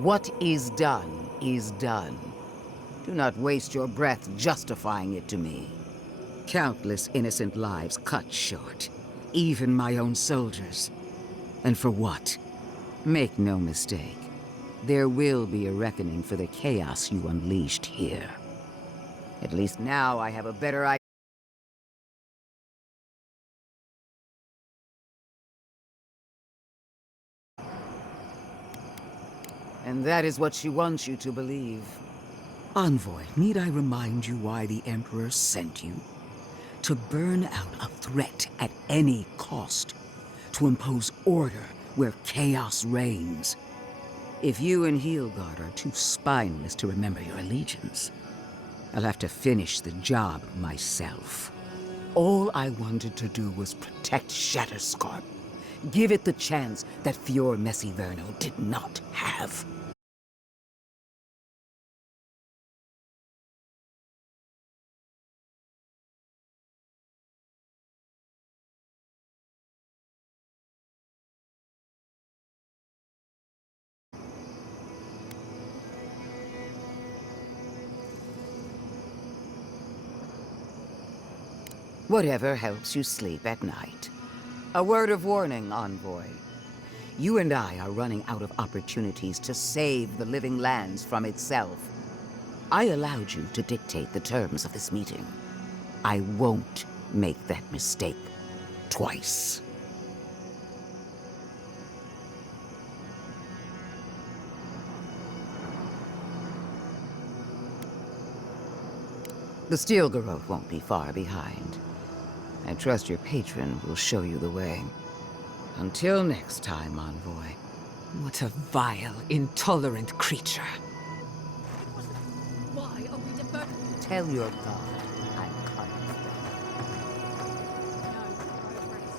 What is done is done. Do not waste your breath justifying it to me. Countless innocent lives cut short, even my own soldiers. And for what? Make no mistake, there will be a reckoning for the chaos you unleashed here. At least now I have a better idea. And that is what she wants you to believe. Envoy, need I remind you why the Emperor sent you? To burn out a threat at any cost. To impose order where chaos reigns. If you and Heelguard are too spineless to remember your allegiance, I'll have to finish the job myself. All I wanted to do was protect Shatterscarp. Give it the chance that Fior Messiverno did not have. Whatever helps you sleep at night. A word of warning, Envoy. You and I are running out of opportunities to save the living lands from itself. I allowed you to dictate the terms of this meeting. I won't make that mistake twice. The Steel Garrote won't be far behind. I trust your patron will show you the way. Until next time, Envoy. What a vile, intolerant creature. Why are we deferring? Tell your god I'm coming. No progress.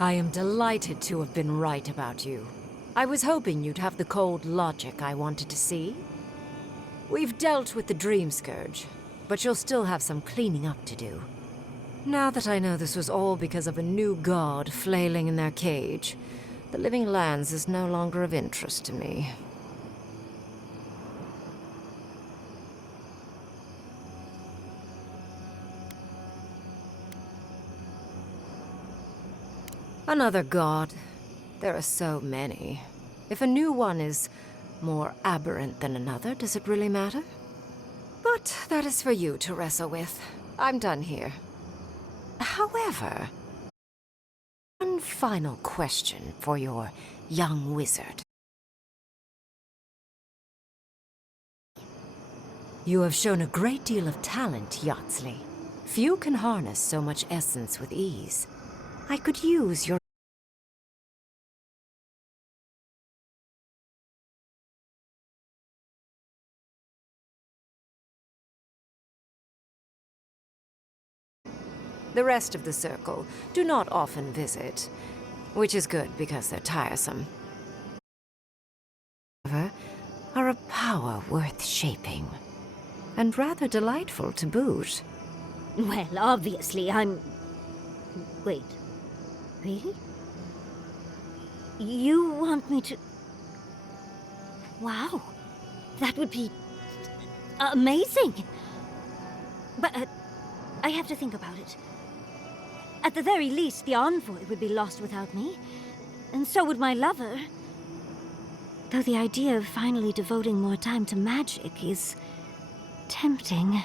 I am delighted to have been right about you. I was hoping you'd have the cold logic I wanted to see. We've dealt with the Dream Scourge, but you'll still have some cleaning up to do. Now that I know this was all because of a new god flailing in their cage, the Living Lands is no longer of interest to me. Another god. There are so many. If a new one is more aberrant than another, does it really matter? But that is for you to wrestle with. I'm done here. However, one final question for your young wizard. You have shown a great deal of talent, Yatsley. Few can harness so much essence with ease. I could use your... The rest of the circle do not often visit, which is good because they're tiresome. However, are a power worth shaping, and rather delightful to boot. Well, obviously, I'm... Wait. Really? You want me to... Wow. That would be... amazing! But, I have to think about it. At the very least, the envoy would be lost without me. And so would my lover. Though the idea of finally devoting more time to magic is... tempting.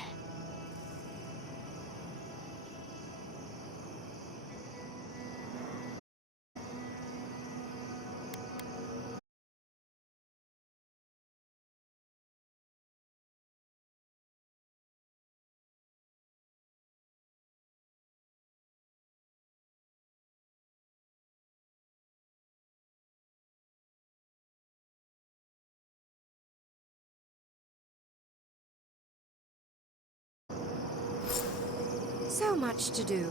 So much to do.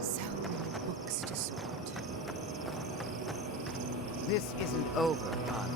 So many books to sort. This isn't over, God.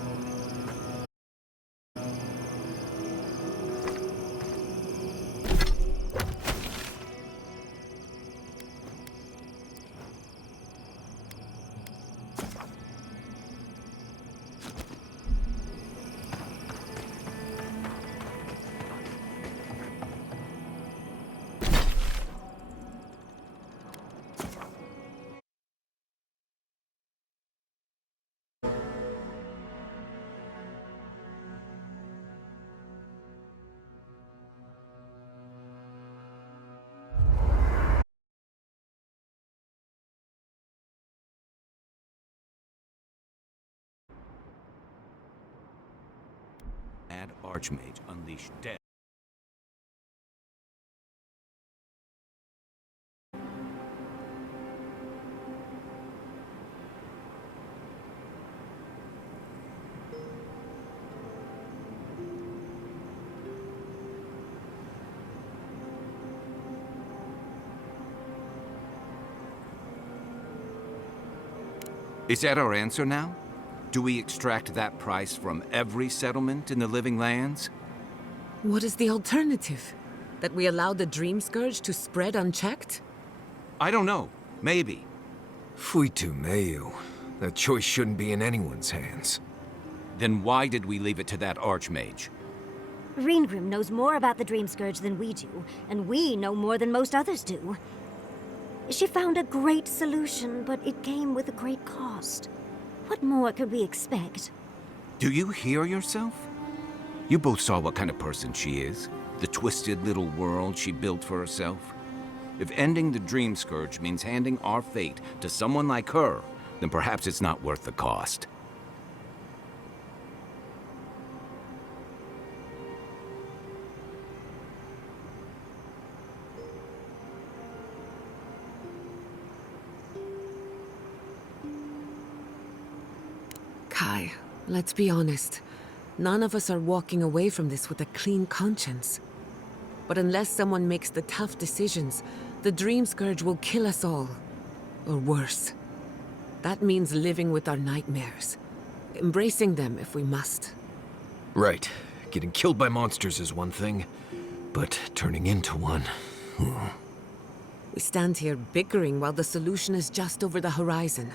Archmage unleashed death. Is that our answer now? Do we extract that price from every settlement in the Living Lands? What is the alternative? That we allow the Dream Scourge to spread unchecked? I don't know. Maybe. Fuitu meio. That choice shouldn't be in anyone's hands. Then why did we leave it to that Archmage? Reengrim knows more about the Dream Scourge than we do, and we know more than most others do. She found a great solution, but it came with a great cost. What more could we expect? Do you hear yourself? You both saw what kind of person she is. The twisted little world she built for herself. If ending the Dream Scourge means handing our fate to someone like her, then perhaps it's not worth the cost. Kai, let's be honest. None of us are walking away from this with a clean conscience. But unless someone makes the tough decisions, the Dream Scourge will kill us all. Or worse. That means living with our nightmares. Embracing them if we must. Right. Getting killed by monsters is one thing, but turning into one... We stand here bickering while the solution is just over the horizon.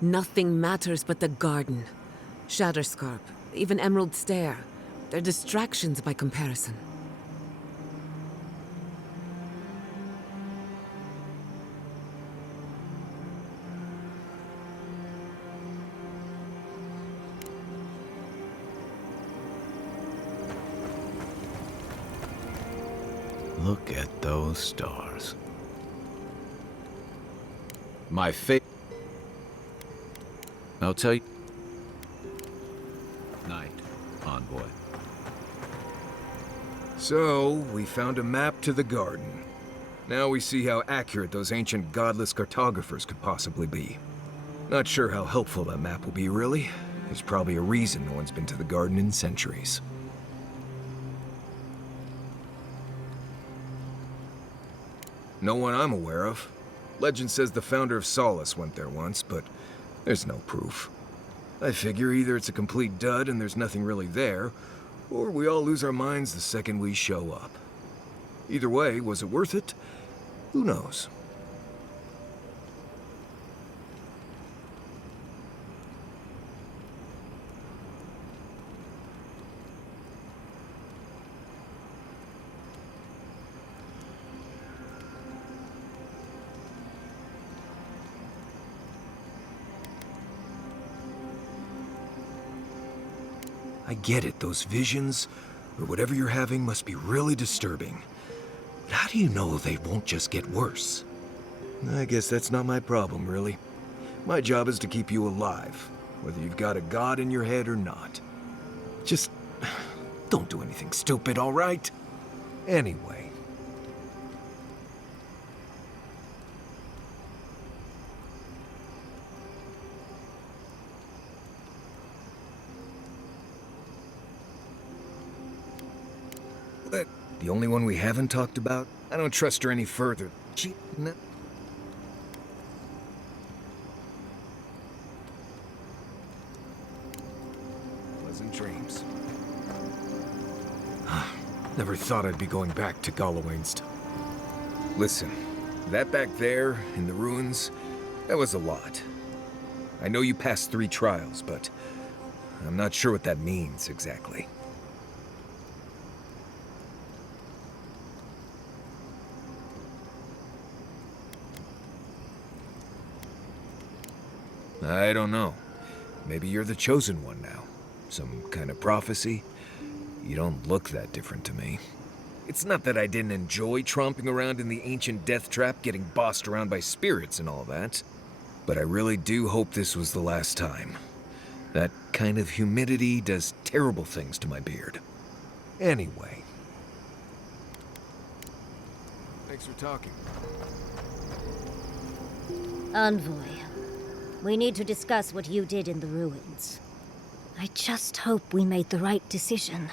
Nothing matters but the garden. Shatterscarp, even Emerald Stair. They're distractions by comparison. Look at those stars. My fate... I'll tell you... Night, Envoy. So, we found a map to the garden. Now we see how accurate those ancient godless cartographers could possibly be. Not sure how helpful that map will be, really. There's probably a reason no one's been to the garden in centuries. No one I'm aware of. Legend says the founder of Solace went there once, but there's no proof. I figure either it's a complete dud and there's nothing really there, or we all lose our minds the second we show up. Either way, was it worth it? Who knows? I get it, those visions, or whatever you're having, must be really disturbing. But how do you know they won't just get worse? I guess that's not my problem, really. My job is to keep you alive, whether you've got a god in your head or not. Just don't do anything stupid, all right? Anyway. But the only one we haven't talked about? I don't trust her any further. Pleasant dreams. Never thought I'd be going back to Galawain's. Listen, that back there, in the ruins, that was a lot. I know you passed 3 trials, but I'm not sure what that means exactly. I don't know. Maybe you're the chosen one now. Some kind of prophecy? You don't look that different to me. It's not that I didn't enjoy tromping around in the ancient death trap, getting bossed around by spirits and all that. But I really do hope this was the last time. That kind of humidity does terrible things to my beard. Anyway. Thanks for talking. Envoy. We need to discuss what you did in the ruins. I just hope we made the right decision.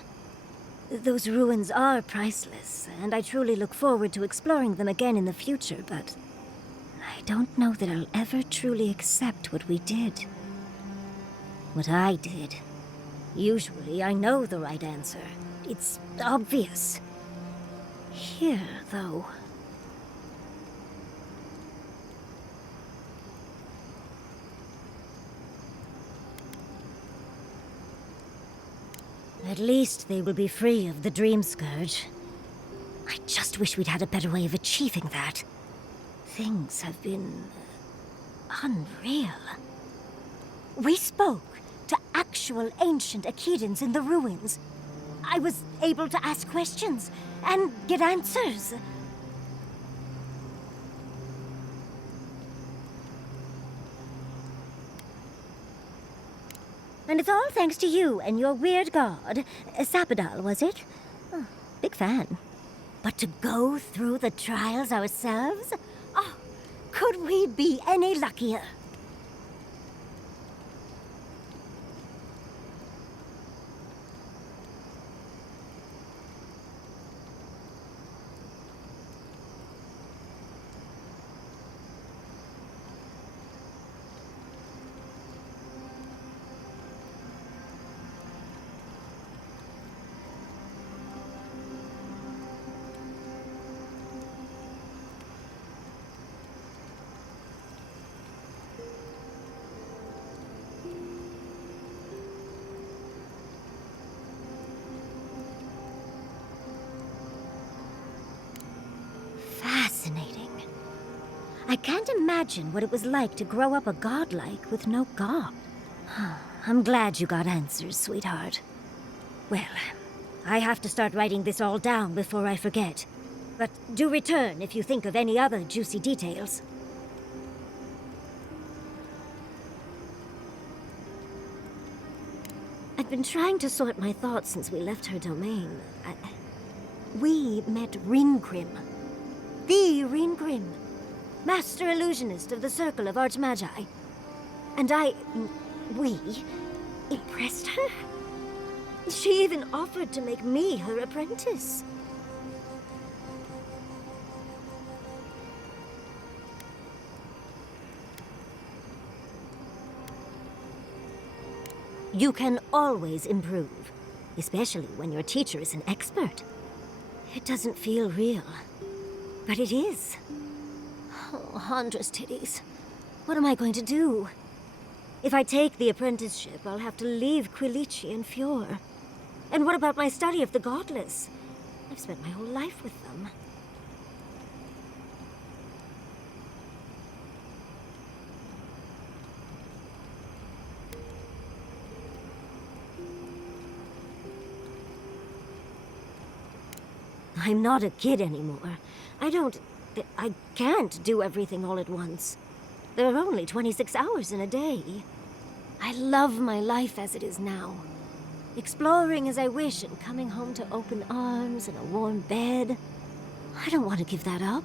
Those ruins are priceless, and I truly look forward to exploring them again in the future, but I don't know that I'll ever truly accept what we did. What I did. Usually I know the right answer. It's obvious. Here, though... At least they will be free of the Dream Scourge. I just wish we'd had a better way of achieving that. Things have been... unreal. We spoke to actual ancient Akedans in the ruins. I was able to ask questions and get answers. And it's all thanks to you and your weird god. Sapodal, was it? Oh, big fan. But to go through the trials ourselves? Oh, could we be any luckier? I can't imagine what it was like to grow up a godlike with no god. I'm glad you got answers, sweetheart. Well, I have to start writing this all down before I forget. But do return if you think of any other juicy details. I've been trying to sort my thoughts since we left her domain. We met Ringrim. The Ringrim. Master illusionist of the Circle of Archmagi. And we impressed her. She even offered to make me her apprentice. You can always improve, especially when your teacher is an expert. It doesn't feel real, but it is. Oh, Handra's titties. What am I going to do? If I take the apprenticeship, I'll have to leave Quilici and Fjord. And what about my study of the Godless? I've spent my whole life with them. I'm not a kid anymore. I can't do everything all at once. There are only 26 hours in a day. I love my life as it is now. Exploring as I wish and coming home to open arms and a warm bed. I don't want to give that up.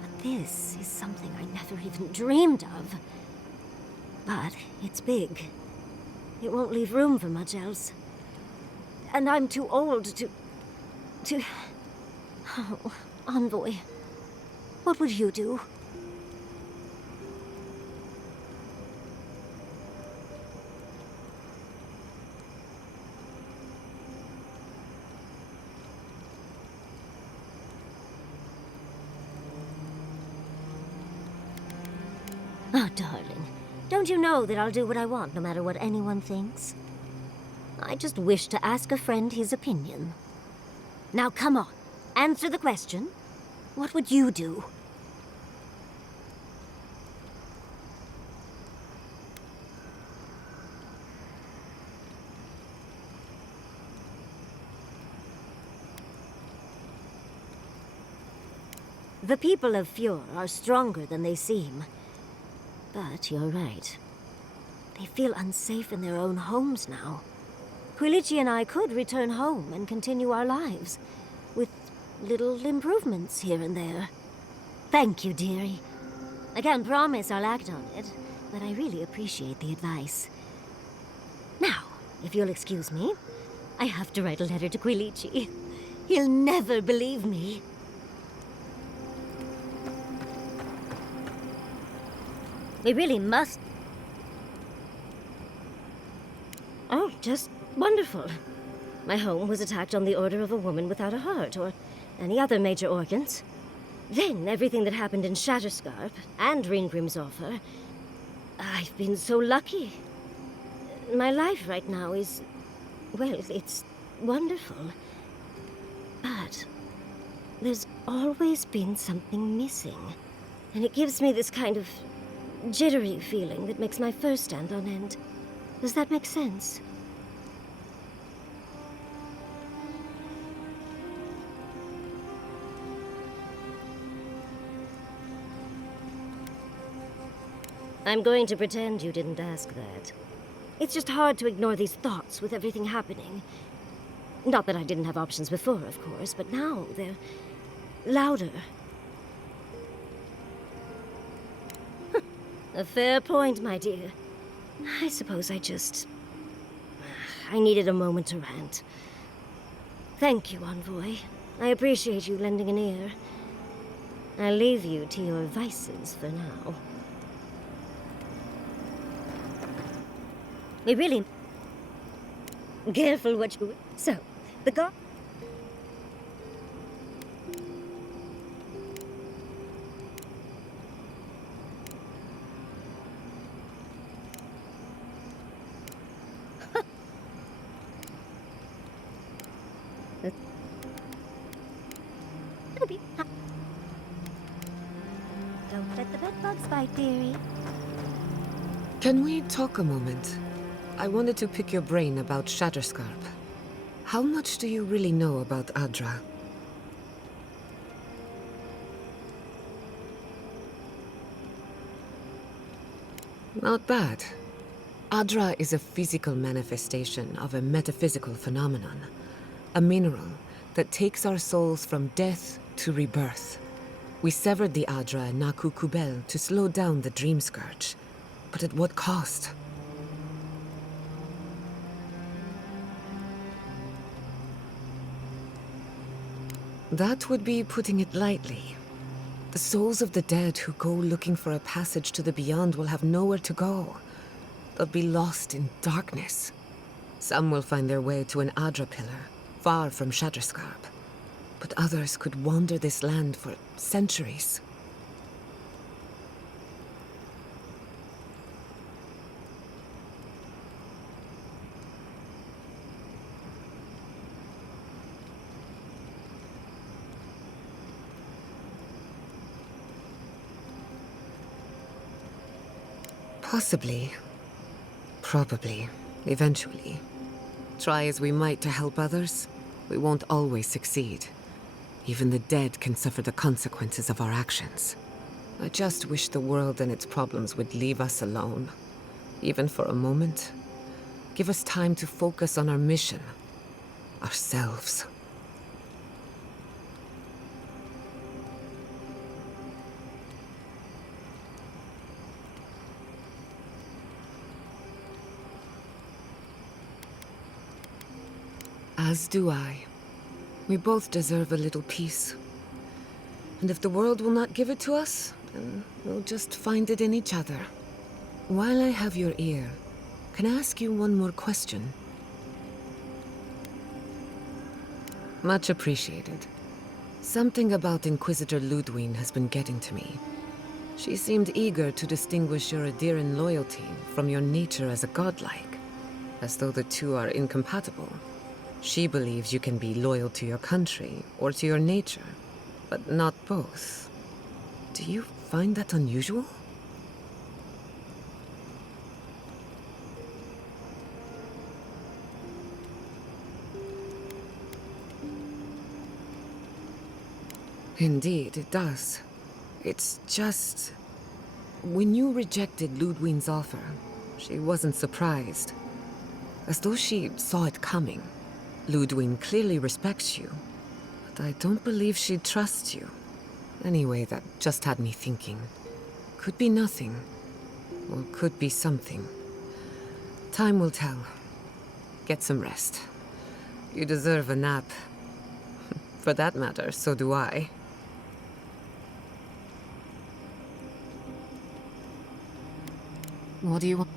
But this is something I never even dreamed of. But it's big. It won't leave room for much else. And I'm too old to... Oh, Envoy. What would you do? Oh, darling. Don't you know that I'll do what I want, no matter what anyone thinks? I just wish to ask a friend his opinion. Now, come on. Answer the question. What would you do? The people of Fjord are stronger than they seem. But you're right. They feel unsafe in their own homes now. Quilici and I could return home and continue our lives, with little improvements here and there. Thank you, dearie. I can't promise I'll act on it, but I really appreciate the advice. Now, if you'll excuse me, I have to write a letter to Quilici. He'll never believe me. We really must... Oh, just wonderful. My home was attacked on the order of a woman without a heart, or any other major organs. Then everything that happened in Shatterscarp, and Ringrim's offer. I've been so lucky. My life right now is... well, it's wonderful. But there's always been something missing. And it gives me this kind of jittery feeling that makes my fur stand on end. Does that make sense? I'm going to pretend you didn't ask that. It's just hard to ignore these thoughts with everything happening. Not that I didn't have options before, of course, but now they're louder. A fair point, my dear. I suppose I needed a moment to rant. Thank you, Envoy. I appreciate you lending an ear. I'll leave you to your vices for now. We really... Careful what you... So, the god... Don't let the bedbugs bite, dearie. Can we talk a moment? I wanted to pick your brain about Shatterscarp. How much do you really know about Adra? Not bad. Adra is a physical manifestation of a metaphysical phenomenon. A mineral that takes our souls from death to rebirth. We severed the Adra and Naku Kubel to slow down the Dream Scourge. But at what cost? That would be putting it lightly. The souls of the dead who go looking for a passage to the beyond will have nowhere to go. They'll be lost in darkness. Some will find their way to an Adra pillar, far from Shatterscarp. But others could wander this land for centuries. Possibly. Probably. Eventually. Try as we might to help others, we won't always succeed. Even the dead can suffer the consequences of our actions. I just wish the world and its problems would leave us alone. Even for a moment. Give us time to focus on our mission. Ourselves. As do I. We both deserve a little peace. And if the world will not give it to us, then we'll just find it in each other. While I have your ear, can I ask you one more question? Much appreciated. Something about Inquisitor Ludwig has been getting to me. She seemed eager to distinguish your Adiran loyalty from your nature as a godlike, as though the two are incompatible. She believes you can be loyal to your country or to your nature, but not both. Do you find that unusual? Indeed, it does. It's just... When you rejected Ludwig's offer, she wasn't surprised. As though she saw it coming. Ludwig clearly respects you, but I don't believe she trusts you. Anyway, that just had me thinking. Could be nothing, or could be something. Time will tell. Get some rest. You deserve a nap. For that matter, so do I. What do you want?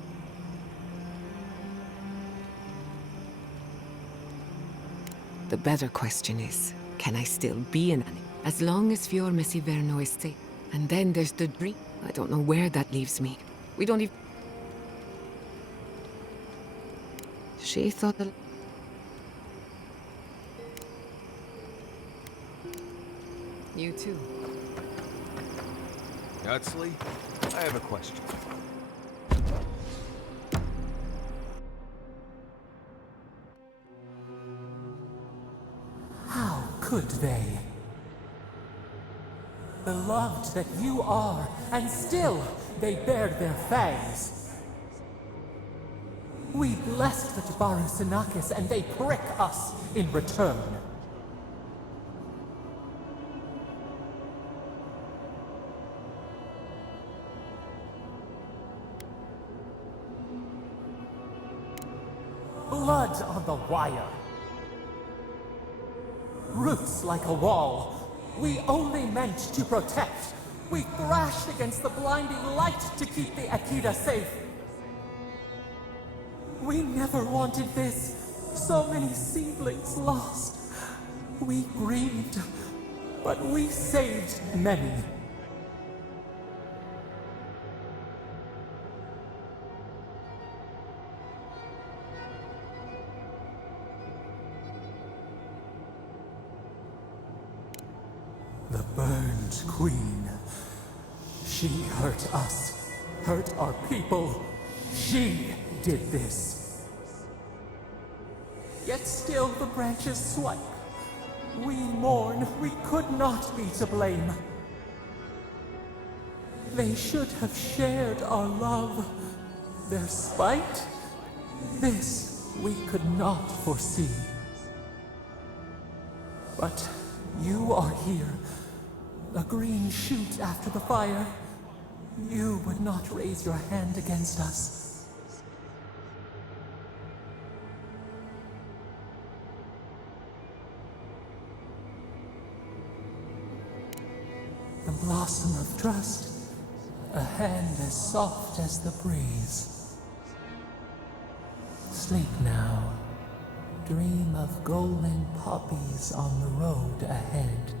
The better question is, can I still be an animal? As long as Fior Messiverno is safe. And then there's the dream. I don't know where that leaves me. We don't even... She thought that... You too. Huxley, I have a question. How could they? Beloved that you are, and still they bared their fangs. We blessed the Tabaru and they prick us in return. Blood on the wire. Roots like a wall. We only meant to protect. We thrashed against the blinding light to keep the Akita safe. We never wanted this. So many seedlings lost. We grieved, but we saved many. The burned queen. She hurt us, hurt our people. She did this. Yet still the branches swipe. We mourn, we could not be to blame. They should have shared our love. Their spite, this we could not foresee. But you are here, a green shoot after the fire. You would not raise your hand against us. The blossom of trust, a hand as soft as the breeze. Sleep now. Dream of golden poppies on the road ahead.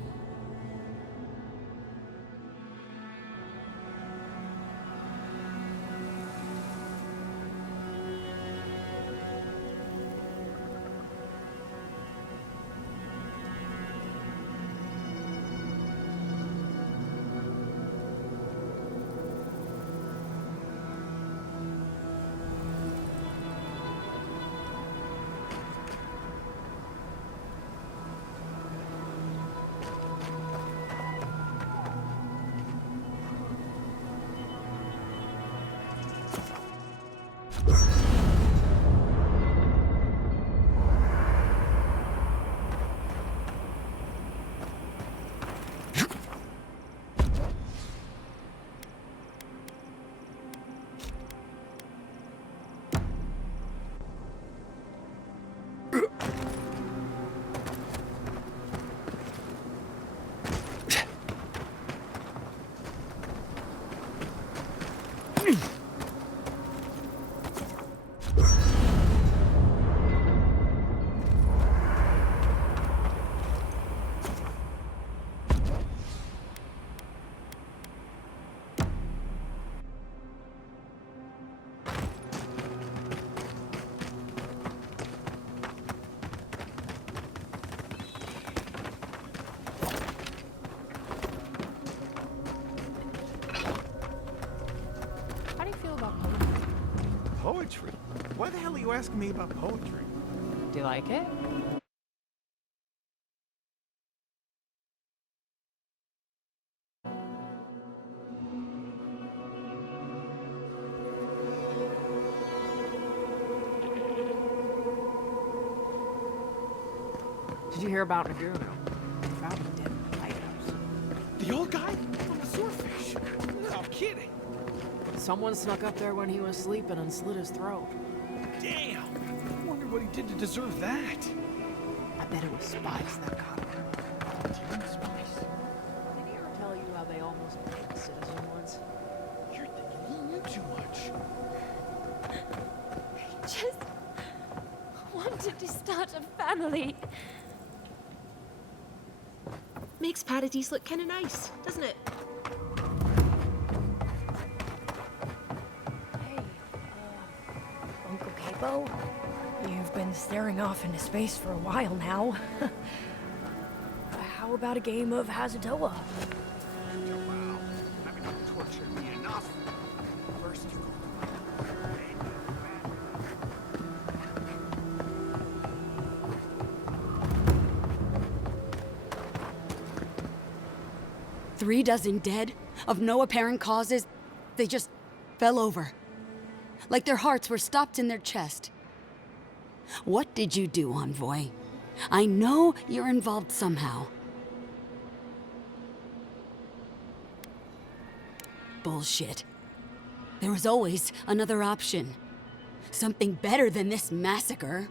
Poetry? Why the hell are you asking me about poetry? Do you like it? Did you hear about Naguno? Found him dead in the lighthouse. The old guy from the swordfish? No, I'm kidding. Someone snuck up there when he was sleeping and slit his throat. Damn! I wonder what he did to deserve that. I bet it was spies that got him. Demon spies? Did he ever tell you how they almost made a citizen once? You're thinking he knew too much. Just wanted to start a family. Makes Paradise look kinda nice, doesn't it? Uncle Capo, you've been staring off into space for a while now. How about a game of Hazatoa? Wow. Haven't you tortured me enough? First you Three dozen dead, of no apparent causes. They just fell over. Like their hearts were stopped in their chest. What did you do, Envoy? I know you're involved somehow. Bullshit. There was always another option. Something better than this massacre.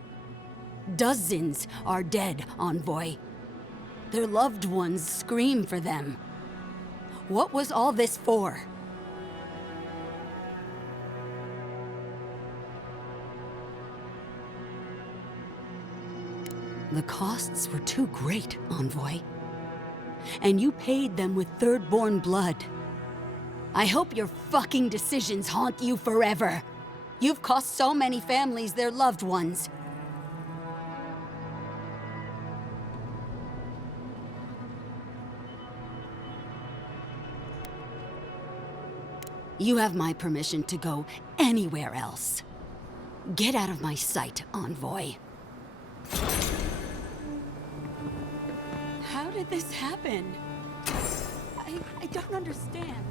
Dozens are dead, Envoy. Their loved ones scream for them. What was all this for? The costs were too great, Envoy. And you paid them with third-born blood. I hope your fucking decisions haunt you forever. You've cost so many families their loved ones. You have my permission to go anywhere else. Get out of my sight, Envoy. How did this happen? I don't understand.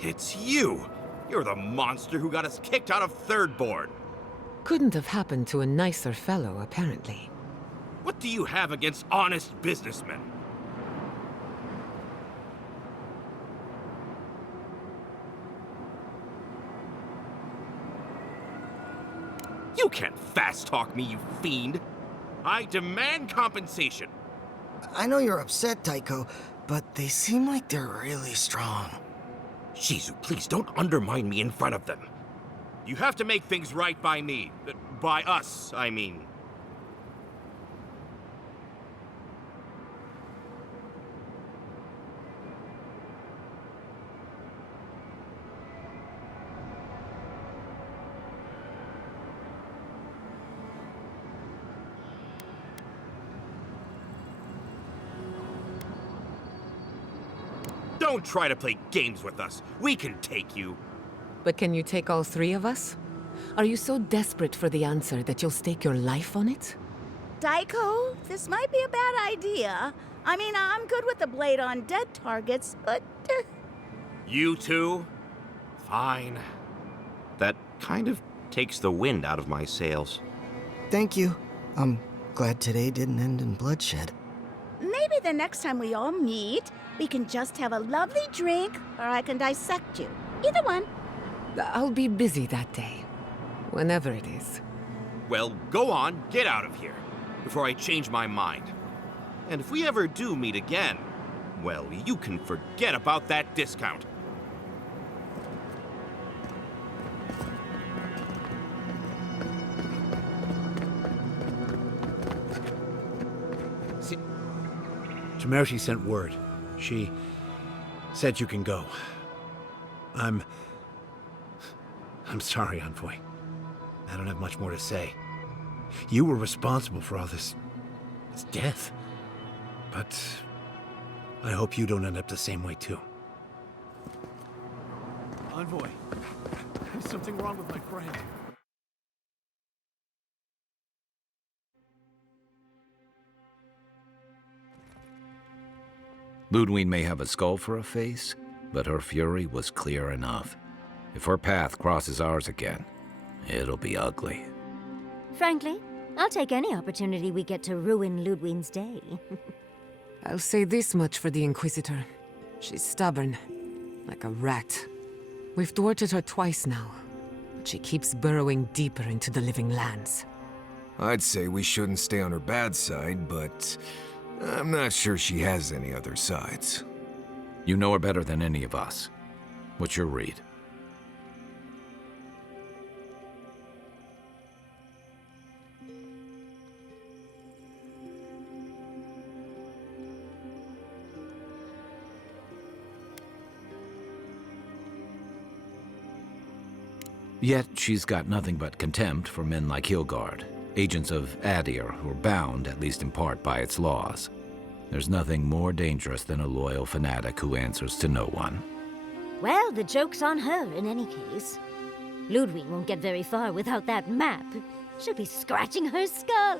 It's you! You're the monster who got us kicked out of Third Board! Couldn't have happened to a nicer fellow, apparently. What do you have against honest businessmen? You can't fast-talk me, you fiend! I demand compensation! I know you're upset, Tycho, but they seem like they're really strong. Shizu, please don't undermine me in front of them. You have to make things right by me. By us, I mean. Don't try to play games with us. We can take you. But can you take all three of us? Are you so desperate for the answer that you'll stake your life on it? Daiko, this might be a bad idea. I mean, I'm good with the blade on dead targets, but... You too? Fine. That kind of takes the wind out of my sails. Thank you. I'm glad today didn't end in bloodshed. Maybe the next time we all meet, we can just have a lovely drink, or I can dissect you. Either one. I'll be busy that day. Whenever it is. Well, go on, get out of here, before I change my mind. And if we ever do meet again, well, you can forget about that discount. Temerity sent word. She said you can go. I'm sorry, Envoy. I don't have much more to say. You were responsible for all this death. But I hope you don't end up the same way, too. Envoy, there's something wrong with my friend. Ludwig may have a skull for a face, but her fury was clear enough. If her path crosses ours again, it'll be ugly. Frankly, I'll take any opportunity we get to ruin Ludwig's day. I'll say this much for the Inquisitor. She's stubborn, like a rat. We've thwarted her twice now, but she keeps burrowing deeper into the living lands. I'd say we shouldn't stay on her bad side, but I'm not sure she has any other sides. You know her better than any of us. What's your read? Yet she's got nothing but contempt for men like Hilgard, agents of Adir who are bound, at least in part, by its laws. There's nothing more dangerous than a loyal fanatic who answers to no one. Well, the joke's on her in any case. Ludwig won't get very far without that map. She'll be scratching her skull.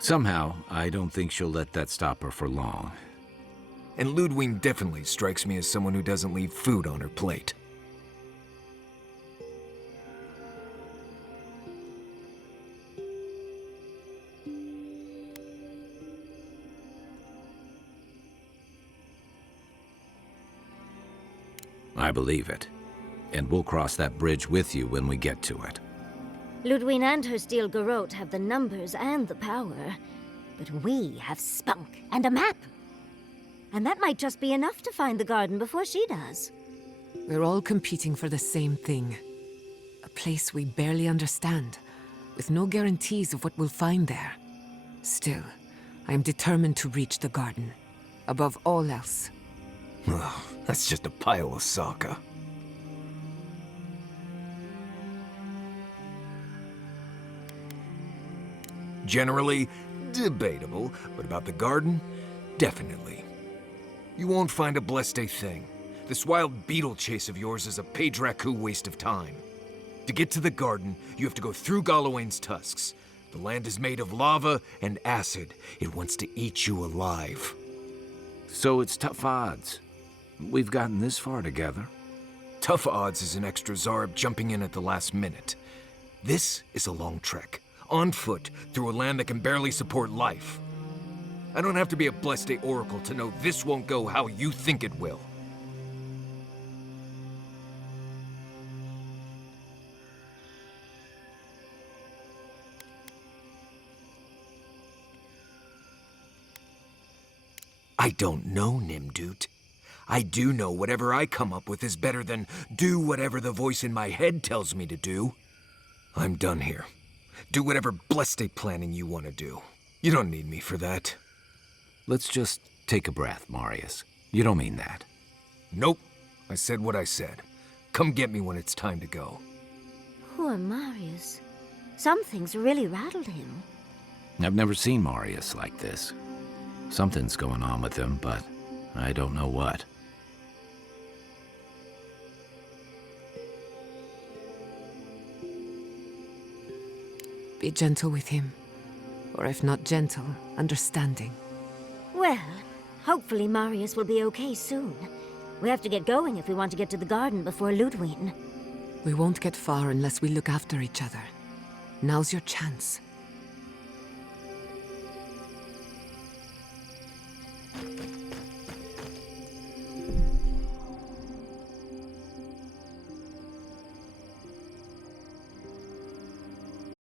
Somehow, I don't think she'll let that stop her for long. And Ludwig definitely strikes me as someone who doesn't leave food on her plate. I believe it. And we'll cross that bridge with you when we get to it. Ludwig and her steel garrote have the numbers and the power, but we have spunk and a map. And that might just be enough to find the garden before she does. We're all competing for the same thing. A place we barely understand, with no guarantees of what we'll find there. Still, I am determined to reach the garden, above all else. Ugh, that's just a pile of Sokka. Generally, debatable, but about the garden, definitely. You won't find a blessed a thing. This wild beetle chase of yours is a page-raku waste of time. To get to the garden, you have to go through Galawain's tusks. The land is made of lava and acid. It wants to eat you alive. So it's tough odds. We've gotten this far together. Tough odds is an extra Zarb jumping in at the last minute. This is a long trek, on foot, through a land that can barely support life. I don't have to be a Blessed Oracle to know this won't go how you think it will. I don't know, Nimdut. I do know whatever I come up with is better than do whatever the voice in my head tells me to do. I'm done here. Do whatever Blessed planning you want to do. You don't need me for that. Let's just take a breath, Marius. You don't mean that. Nope. I said what I said. Come get me when it's time to go. Poor Marius. Something's really rattled him. I've never seen Marius like this. Something's going on with him, but I don't know what. Be gentle with him. Or if not gentle, understanding. Well, hopefully Marius will be okay soon. We have to get going if we want to get to the garden before Ludwig. We won't get far unless we look after each other. Now's your chance.